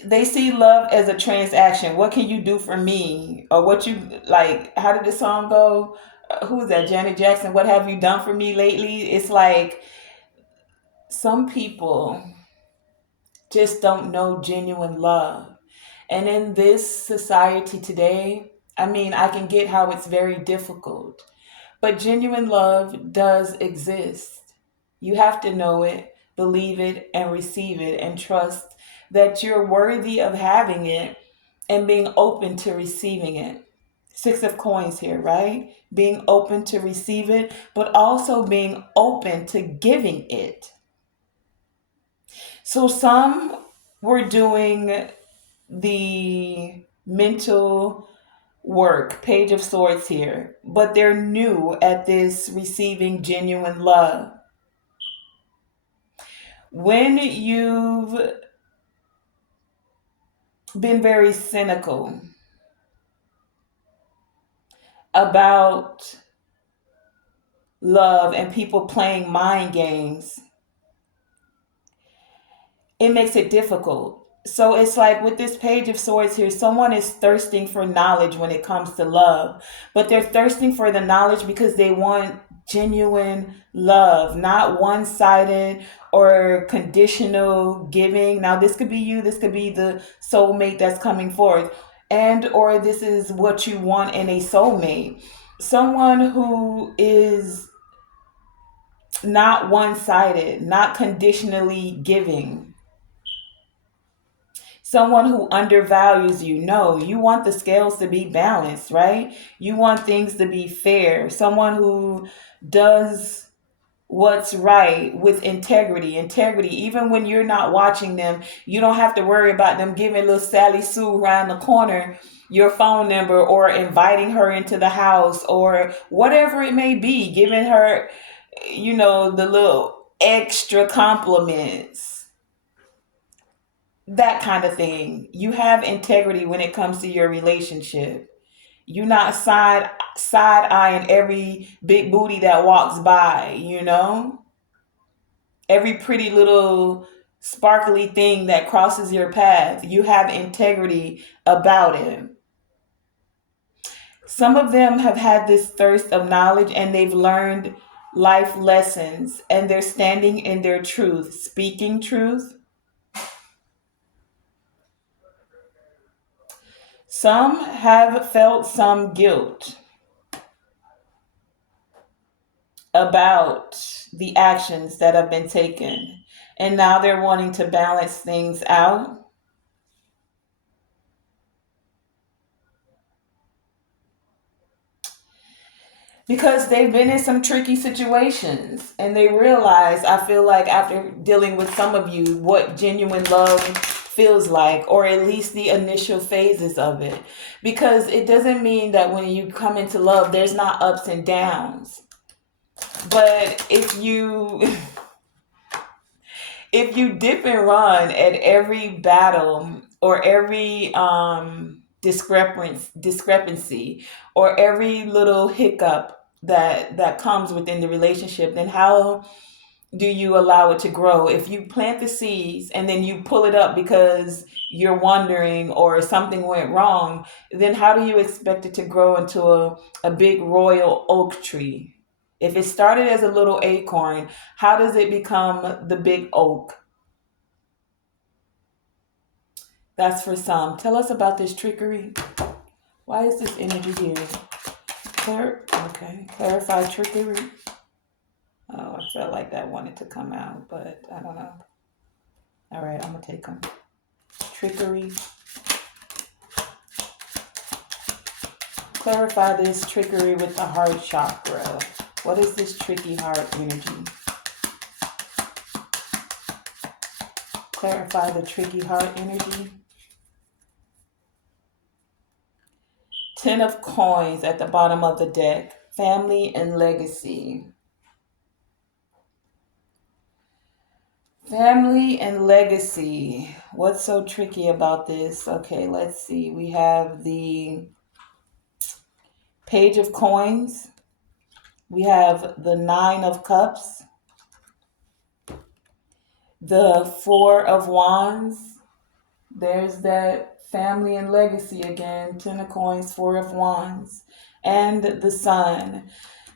they see love as a transaction. What can you do for me? Or what you like, how did the song go? Who is that? Janet Jackson. What have you done for me lately? It's like some people just don't know genuine love. And in this society today, I mean, I can get how it's very difficult, but genuine love does exist. You have to know it, believe it, and receive it, and trust that you're worthy of having it and being open to receiving it. Six of coins here, right? Being open to receive it, but also being open to giving it. So some were doing the mental work, Page of Swords here, but they're new at this receiving genuine love. When you've been very cynical about love and people playing mind games, it makes it difficult. So it's like with this Page of Swords here, someone is thirsting for knowledge when it comes to love, but they're thirsting for the knowledge because they want genuine love, not one sided or conditional giving. Now, this could be you, this could be the soulmate that's coming forth, and or this is what you want in a soulmate. Someone who is not one sided, not conditionally giving, someone who undervalues you. No, you want the scales to be balanced, right? You want things to be fair. Someone who does what's right with integrity. Integrity, even when you're not watching them, you don't have to worry about them giving little Sally Sue around the corner your phone number or inviting her into the house or whatever it may be, giving her, the little extra compliments, that kind of thing. You have integrity when it comes to your relationship. You're not side eyeing every big booty that walks by. Every pretty little sparkly thing that crosses your path. You have integrity about it. Some of them have had this thirst of knowledge and they've learned life lessons and they're standing in their truth, speaking truth. Some have felt some guilt about the actions that have been taken. And now they're wanting to balance things out because they've been in some tricky situations and they realize, I feel like, after dealing with some of you, what genuine love feels like, or at least the initial phases of it. Because it doesn't mean that when you come into love, there's not ups and downs. But if you dip and run at every battle or every discrepancy or every little hiccup that comes within the relationship, then how do you allow it to grow? If you plant the seeds and then you pull it up because you're wondering or something went wrong, then how do you expect it to grow into a big royal oak tree? If it started as a little acorn, how does it become the big oak? That's for some. Tell us about this trickery. Why is this energy here? Okay. Clarify trickery. Oh, I felt like that wanted to come out, but I don't know. All right, I'm gonna take them. Trickery. Clarify this trickery with the heart chakra. What is this tricky heart energy? Clarify the tricky heart energy. Ten of coins at the bottom of the deck. Family and legacy. Family and legacy. What's so tricky about this? Okay, let's see. We have the Page of Coins. We have the Nine of Cups, the Four of Wands. There's that family and legacy again. Ten of Coins, Four of Wands, and the Sun.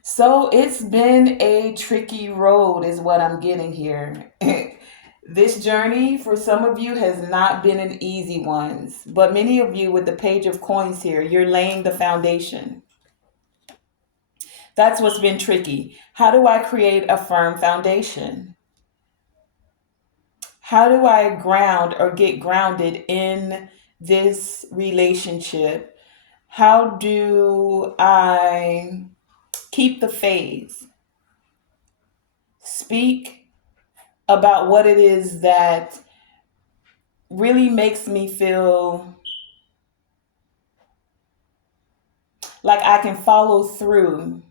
So it's been a tricky road, is what I'm getting here. This journey for some of you has not been an easy one, but many of you with the Page of Coins here, you're laying the foundation. That's what's been tricky. How do I create a firm foundation? How do I ground or get grounded in this relationship? How do I keep the faith? Speak about what it is that really makes me feel like I can follow through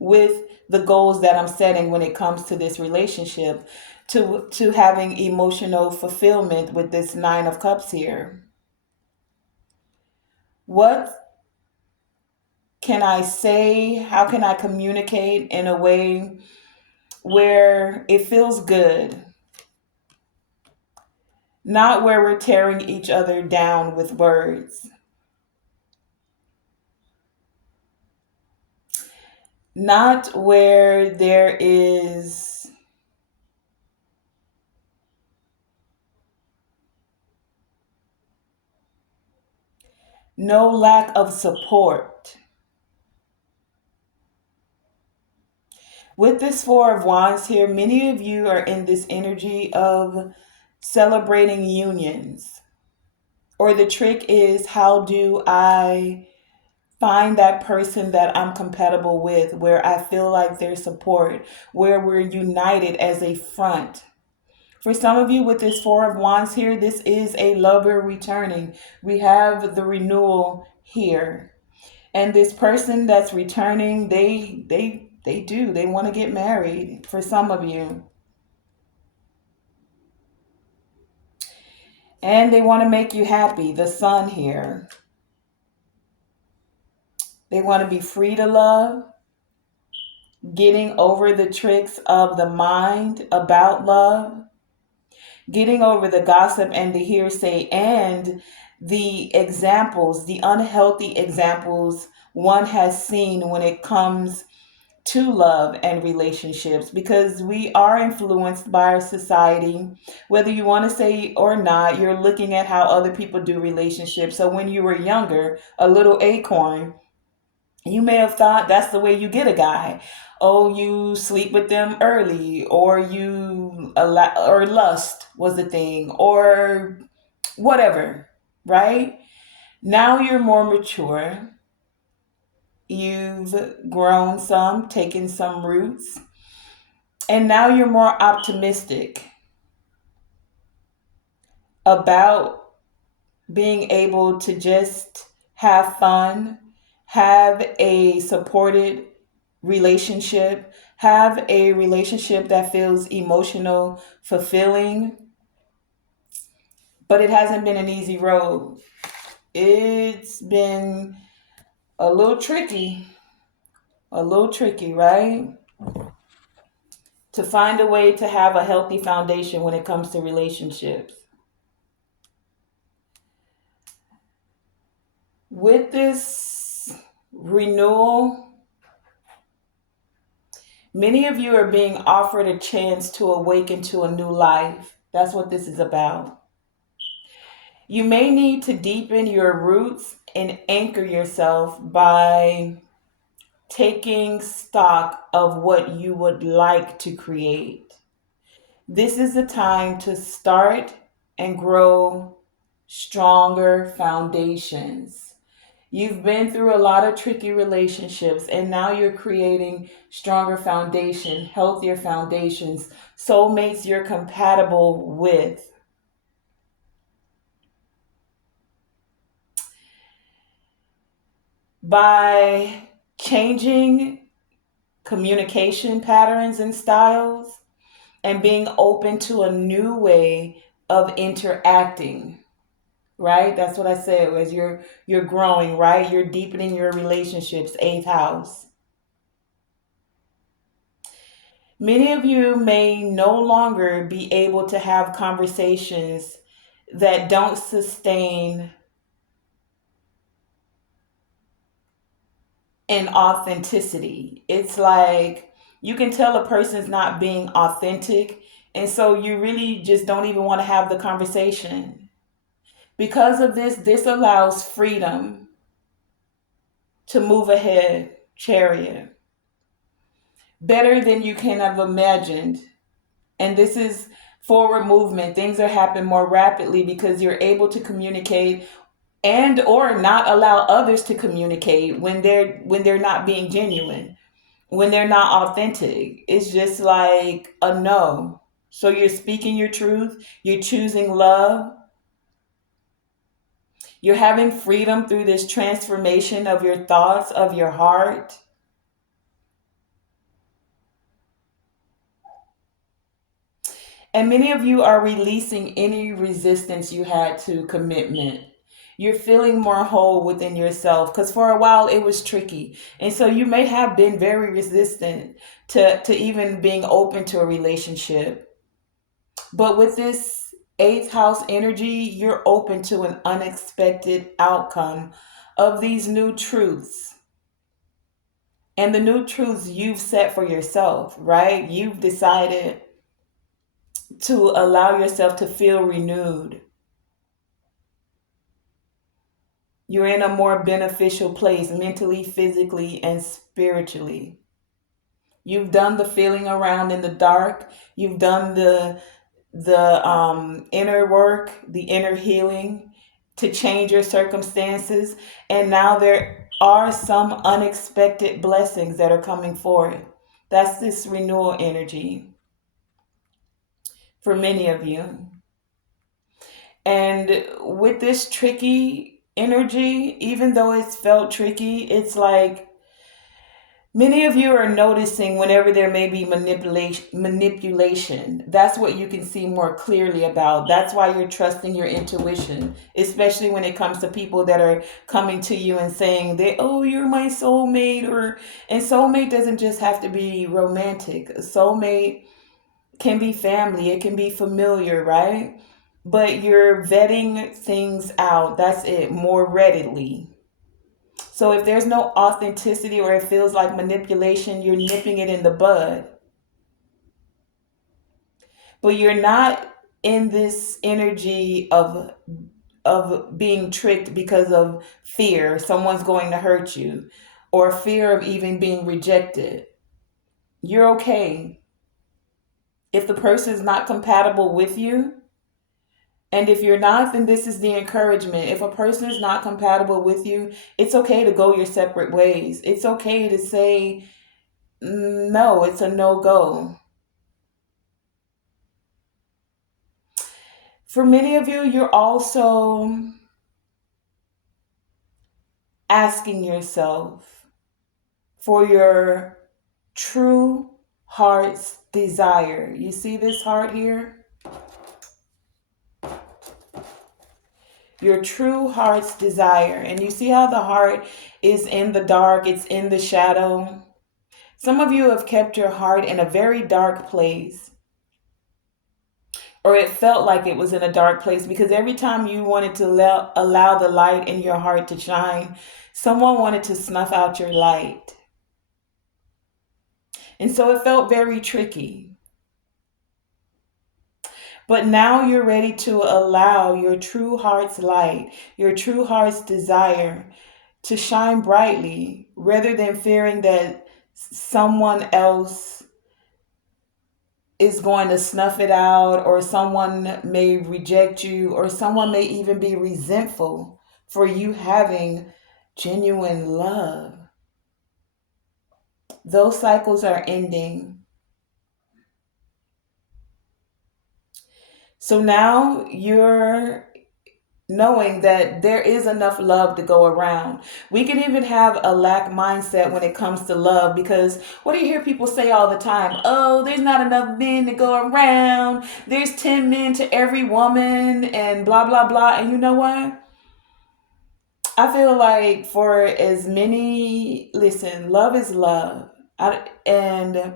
with the goals that I'm setting when it comes to this relationship, to having emotional fulfillment with this 9 of Cups here. What can I say? How can I communicate in a way where it feels good? Not where we're tearing each other down with words. Not where there is no lack of support. With this Four of Wands here, many of you are in this energy of celebrating unions. Or the trick is, how do I find that person that I'm compatible with, where I feel like there's support, where we're united as a front? For some of you with this Four of Wands here, this is a lover returning. We have the renewal here. And this person that's returning, they want to get married for some of you. And they want to make you happy. The Sun here. They want to be free to love, getting over the tricks of the mind about love, getting over the gossip and the hearsay and the examples, the unhealthy examples one has seen when it comes to love and relationships, because we are influenced by our society. Whether you want to say or not, you're looking at how other people do relationships. So when you were younger, a little acorn, you may have thought that's the way you get a guy. Oh, you sleep with them early, or or lust was the thing, or whatever, right? Now you're more mature. You've grown some, taken some roots, and now you're more optimistic about being able to just have fun, have a supported relationship, have a relationship that feels emotional, fulfilling, but it hasn't been an easy road. It's been a little tricky, right? To find a way to have a healthy foundation when it comes to relationships. With this renewal, many of you are being offered a chance to awaken to a new life. That's what this is about. You may need to deepen your roots and anchor yourself by taking stock of what you would like to create. This is the time to start and grow stronger foundations. You've been through a lot of tricky relationships, and now you're creating stronger foundation, healthier foundations, soulmates you're compatible with. By changing communication patterns and styles, and being open to a new way of interacting, right? That's what I said. As you're growing, right? You're deepening your relationships, eighth house. Many of you may no longer be able to have conversations that don't sustain an authenticity. It's like you can tell a person's not being authentic, and so you really just don't even want to have the conversation. Because of this, this allows freedom to move ahead, chariot, better than you can have imagined. And this is forward movement. Things are happening more rapidly because you're able to communicate and or not allow others to communicate when they're not being genuine, when they're not authentic. It's just like a no. So you're speaking your truth, you're choosing love, you're having freedom through this transformation of your thoughts, of your heart. And many of you are releasing any resistance you had to commitment. You're feeling more whole within yourself because for a while it was tricky. And so you may have been very resistant to even being open to a relationship. But with this eighth house energy, you're open to an unexpected outcome of these new truths. And the new truths you've set for yourself, right? You've decided to allow yourself to feel renewed. You're in a more beneficial place mentally, physically, and spiritually. You've done the feeling around in the dark. You've done the inner work, the inner healing to change your circumstances, and now there are some unexpected blessings that are coming forward. That's this renewal energy for many of you. And with this tricky energy, even though it's felt tricky, it's like many of you are noticing whenever there may be manipulation. That's what you can see more clearly about. That's why you're trusting your intuition, especially when it comes to people that are coming to you and saying they, oh, you're my soulmate, or and soulmate doesn't just have to be romantic. A soulmate can be family, it can be familiar, right? But you're vetting things out. That's it, more readily. So if there's no authenticity or it feels like manipulation, you're nipping it in the bud. But you're not in this energy of being tricked because of fear someone's going to hurt you or fear of even being rejected. You're okay. If the person's not compatible with you, and if you're not, then this is the encouragement. If a person is not compatible with you, it's okay to go your separate ways. It's okay to say, no, it's a no go. For many of you, you're also asking yourself for your true heart's desire. You see this heart here? Your true heart's desire. And you see how the heart is in the dark, it's in the shadow. Some of you have kept your heart in a very dark place, or it felt like it was in a dark place because every time you wanted to allow the light in your heart to shine, someone wanted to snuff out your light. And so it felt very tricky. But now you're ready to allow your true heart's light, your true heart's desire to shine brightly rather than fearing that someone else is going to snuff it out, or someone may reject you, or someone may even be resentful for you having genuine love. Those cycles are ending. So now you're knowing that there is enough love to go around. We can even have a lack mindset when it comes to love, because what do you hear people say all the time? Oh, there's not enough men to go around. There's 10 men to every woman and blah, blah, blah. And you know what? I feel like for as many, listen, love is love. And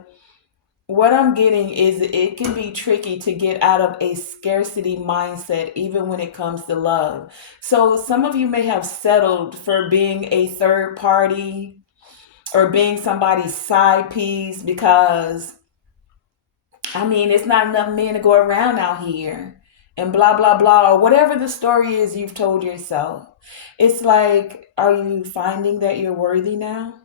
what I'm getting is it can be tricky to get out of a scarcity mindset, even when it comes to love. So some of you may have settled for being a third party or being somebody's side piece because, I mean, it's not enough men to go around out here and blah, blah, blah, or whatever the story is you've told yourself. It's like, are you finding that you're worthy now?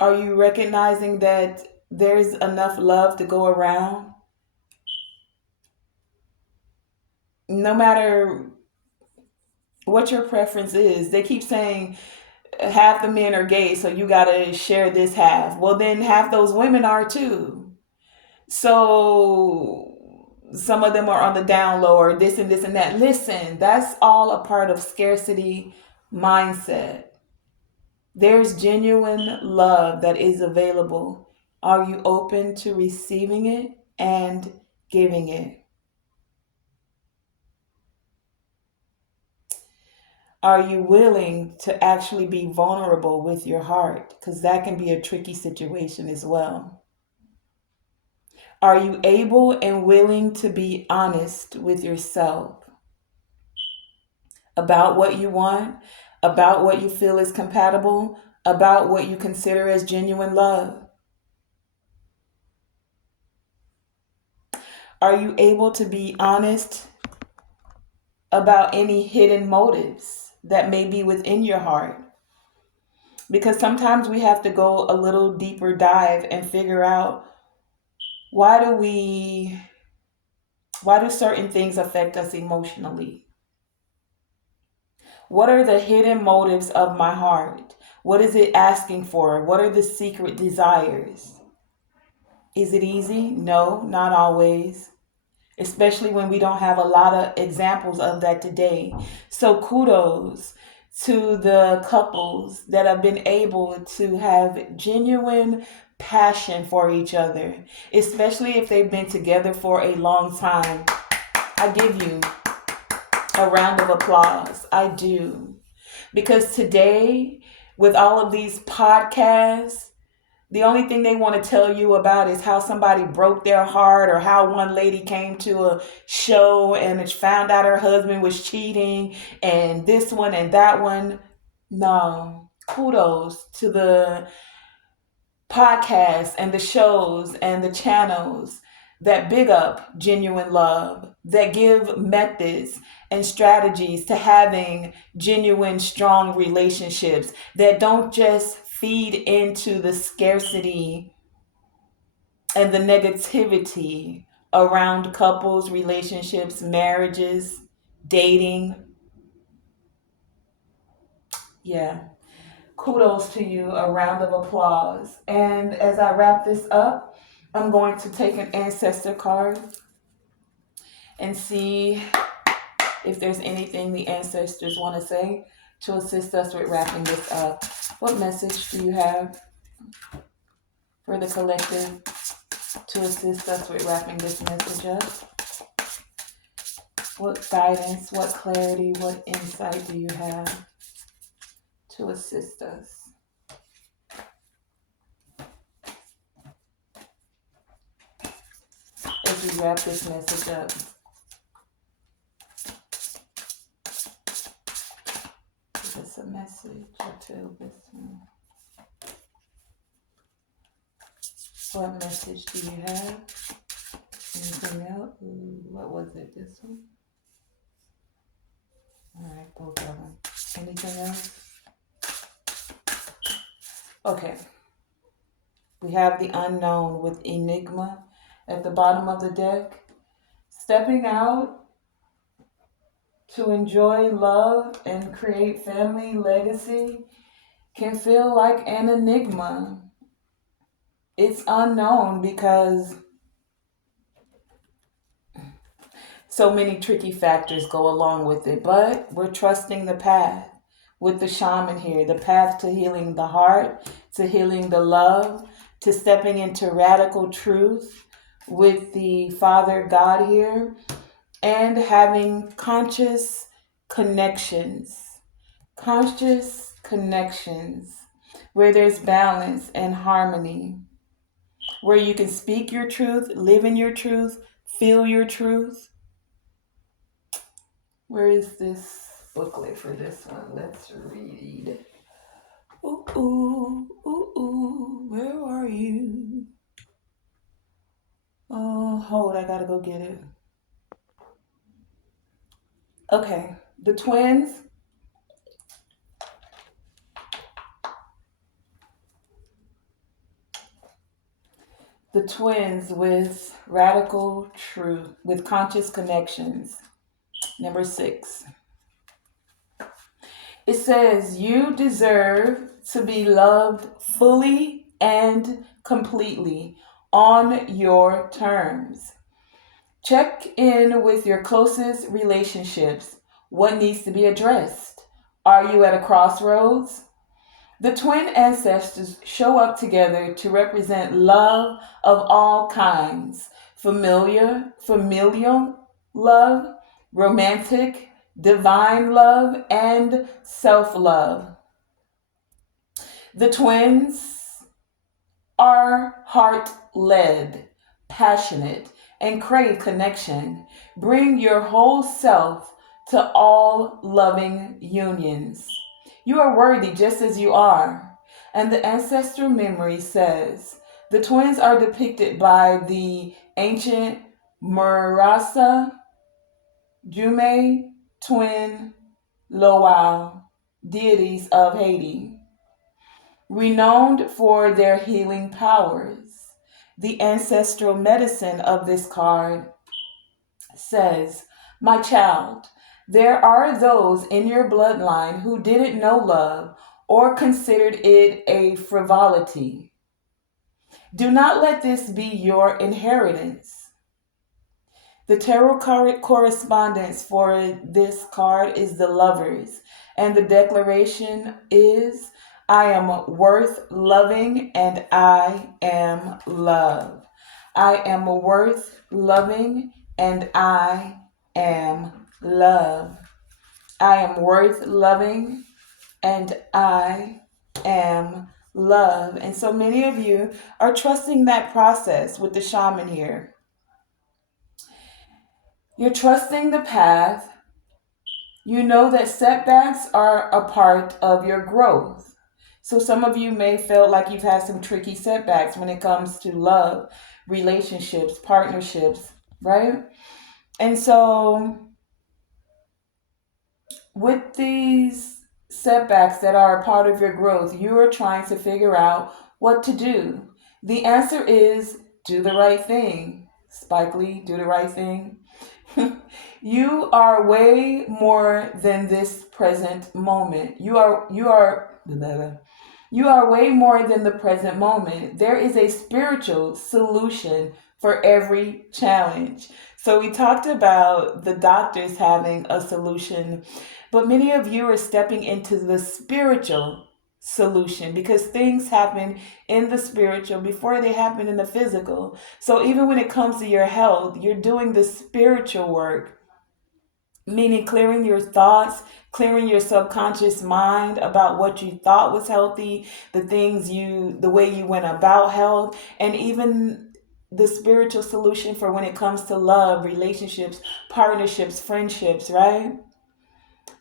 Are you recognizing that there's enough love to go around? No matter what your preference is, they keep saying half the men are gay, so you got to share this half. Well, then half those women are too. So some of them are on the down low or this and this and that. Listen, that's all a part of scarcity mindset. There's genuine love that is available. Are you open to receiving it and giving it? Are you willing to actually be vulnerable with your heart? Because that can be a tricky situation as well. Are you able and willing to be honest with yourself about what you want, about what you feel is compatible, about what you consider as genuine love? Are you able to be honest about any hidden motives that may be within your heart? Because sometimes we have to go a little deeper dive and figure out why do we why do certain things affect us emotionally? What are the hidden motives of my heart? What is it asking for? What are the secret desires? Is it easy? No, not always, especially when we don't have a lot of examples of that today. So kudos to the couples that have been able to have genuine passion for each other, especially if they've been together for a long time. I give you a round of applause. I do. Because today, with all of these podcasts, the only thing they want to tell you about is how somebody broke their heart, or how one lady came to a show and found out her husband was cheating, and this one and that one. No, kudos to the podcasts and the shows and the channels that big up genuine love, that give methods and strategies to having genuine, strong relationships, that don't just feed into the scarcity and the negativity around couples, relationships, marriages, dating. Yeah. Kudos to you. A round of applause. And as I wrap this up, I'm going to take an ancestor card and see if there's anything the ancestors want to say to assist us with wrapping this up. What message do you have for the collective to assist us with wrapping this message up? What guidance, what clarity, what insight do you have to assist us? As we wrap this message up. Is this a message? I feel this one. What message do you have? Anything else? What was it? This one? Alright, both of them. Anything else? Okay. We have the unknown with Enigma at the bottom of the deck. Stepping out to enjoy love and create family legacy can feel like an enigma. It's unknown because so many tricky factors go along with it, but we're trusting the path with the shaman here, the path to healing the heart, to healing the love, to stepping into radical truth with the Father God here, and having conscious connections where there's balance and harmony, where you can speak your truth, live in your truth, feel your truth. Where is this booklet for this one? Let's read. Ooh, ooh, ooh, ooh, where are you? Oh, hold, I gotta go get it. Okay, the twins. The twins with radical truth, with conscious connections. Number 6. It says, you deserve to be loved fully and completely on your terms. Check in with your closest relationships. What needs to be addressed? Are you at a crossroads? The twin ancestors show up together to represent love of all kinds: familial love, romantic, divine love, and self love. The twins are heart led, passionate, and crave connection. Bring your whole self to all loving unions. You are worthy just as you are. And the ancestral memory says the twins are depicted by the ancient Murasa Jume twin Lowell deities of Haiti, renowned for their healing powers. The ancestral medicine of this card says, my child, there are those in your bloodline who didn't know love or considered it a frivolity. Do not let this be your inheritance. The tarot card correspondence for this card is the Lovers, and the declaration is, I am worth loving and I am love. I am worth loving and I am love. I am worth loving and I am love. And so many of you are trusting that process with the shaman here. You're trusting the path. You know that setbacks are a part of your growth. So some of you may feel like you've had some tricky setbacks when it comes to love, relationships, partnerships, right? And so with these setbacks that are a part of your growth, you are trying to figure out what to do. The answer is do the right thing. Spike Lee, do the right thing. You are way more than this present moment. You are way more than the present moment. There is a spiritual solution for every challenge. So we talked about the doctors having a solution, but many of you are stepping into the spiritual solution because things happen in the spiritual before they happen in the physical. So even when it comes to your health, you're doing the spiritual work, meaning clearing your thoughts, clearing your subconscious mind about what you thought was healthy, the way you went about health, and even the spiritual solution for when it comes to love, relationships, partnerships, friendships, right?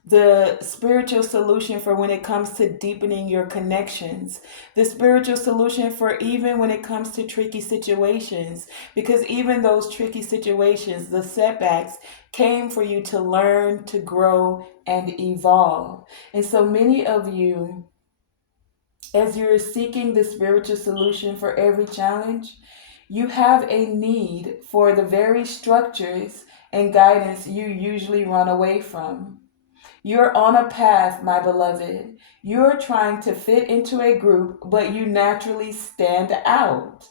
The spiritual solution for when it comes to deepening your connections, the spiritual solution for even when it comes to tricky situations, because even those tricky situations, the setbacks came for you to learn, to grow, and evolve. And so many of you, as you're seeking the spiritual solution for every challenge, you have a need for the very structures and guidance you usually run away from. You're on a path, my beloved. You're trying to fit into a group, but you naturally stand out.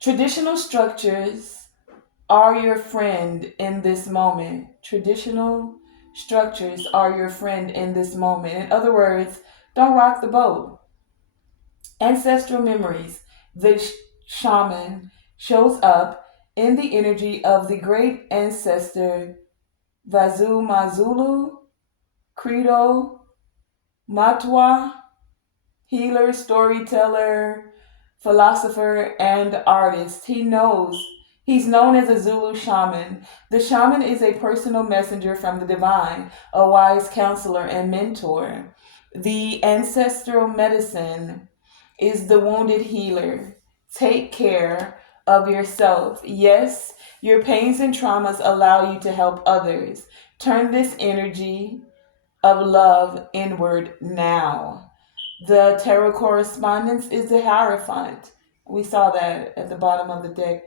Traditional structures are your friend in this moment. Traditional structures are your friend in this moment. In other words, don't rock the boat. Ancestral memories. The shaman shows up in the energy of the great ancestor Vazu Mazulu, Credo, Matwa, healer, storyteller, philosopher, and artist. He's known as a Zulu shaman. The shaman is a personal messenger from the divine, a wise counselor and mentor. The ancestral medicine is the wounded healer. Take care of yourself. Yes, your pains and traumas allow you to help others. Turn this energy of love inward now. The tarot correspondence is the Hierophant. We saw that at the bottom of the deck.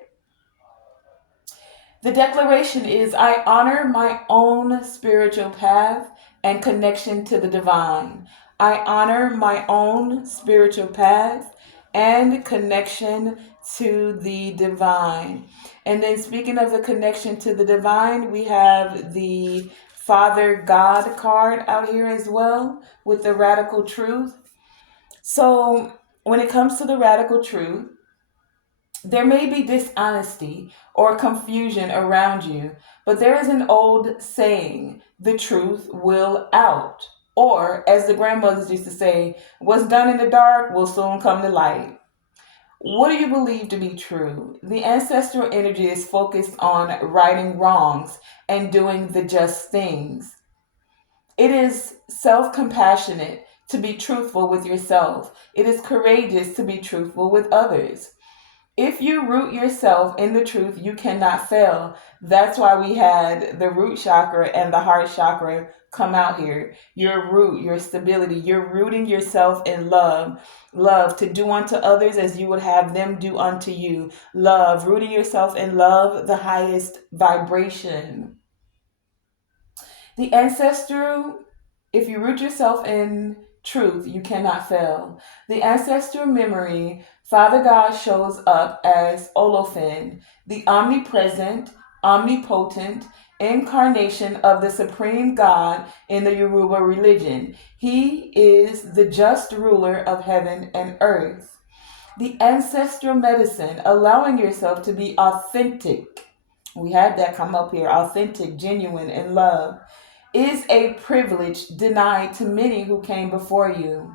The declaration is I honor my own spiritual path and connection to the divine. I honor my own spiritual path and connection to the divine. And then, speaking of the connection to the divine, we have the Father God card out here as well with the radical truth. So, when it comes to the radical truth, there may be dishonesty or confusion around you, but there is an old saying, the truth will out. Or, as the grandmothers used to say, what's done in the dark will soon come to light. What do you believe to be true? The ancestral energy is focused on righting wrongs and doing the just things. It is self compassionate to be truthful with yourself. It is courageous to be truthful with others. If you root yourself in the truth, you cannot fail. That's why we had the root chakra and the heart chakra come out here. Your root, your stability, you're rooting yourself in love. Love to do unto others as you would have them do unto you. Love, rooting yourself in love, the highest vibration. The ancestral, if you root yourself in truth, you cannot fail. The ancestral memory, Father God shows up as Olophin, the omnipresent, omnipotent incarnation of the supreme God in the Yoruba religion. He is the just ruler of heaven and earth. The ancestral medicine, allowing yourself to be authentic. We had that come up here, authentic, genuine, and love is a privilege denied to many who came before you.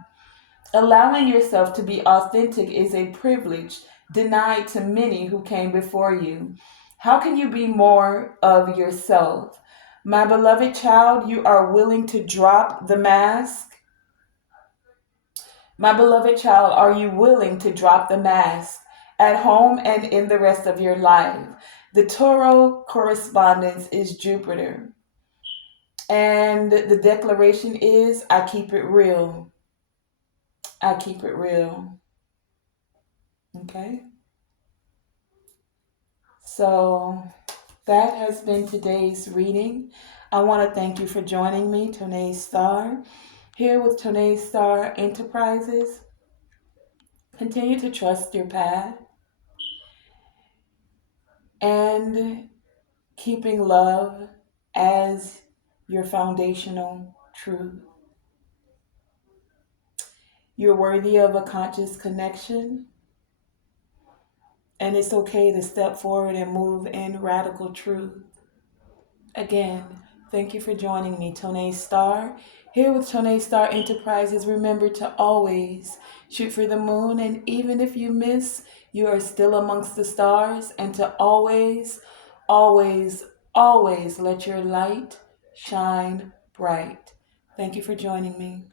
Allowing yourself to be authentic is a privilege denied to many who came before you. How can you be more of yourself? My beloved child, you are willing to drop the mask. My beloved child, are you willing to drop the mask at home and in the rest of your life? The Toro correspondence is Jupiter. And the declaration is I keep it real. I keep it real. Okay? So that has been today's reading. I want to thank you for joining me, Tonae Star, here with Tonae Star Enterprises. Continue to trust your path and keeping love as your foundational truth. You're worthy of a conscious connection, and it's okay to step forward and move in radical truth. Again, thank you for joining me, Tonae Star. Here with Tonae Star Enterprises, remember to always shoot for the moon, and even if you miss, you are still amongst the stars, and to always, always, always let your light shine bright. Thank you for joining me.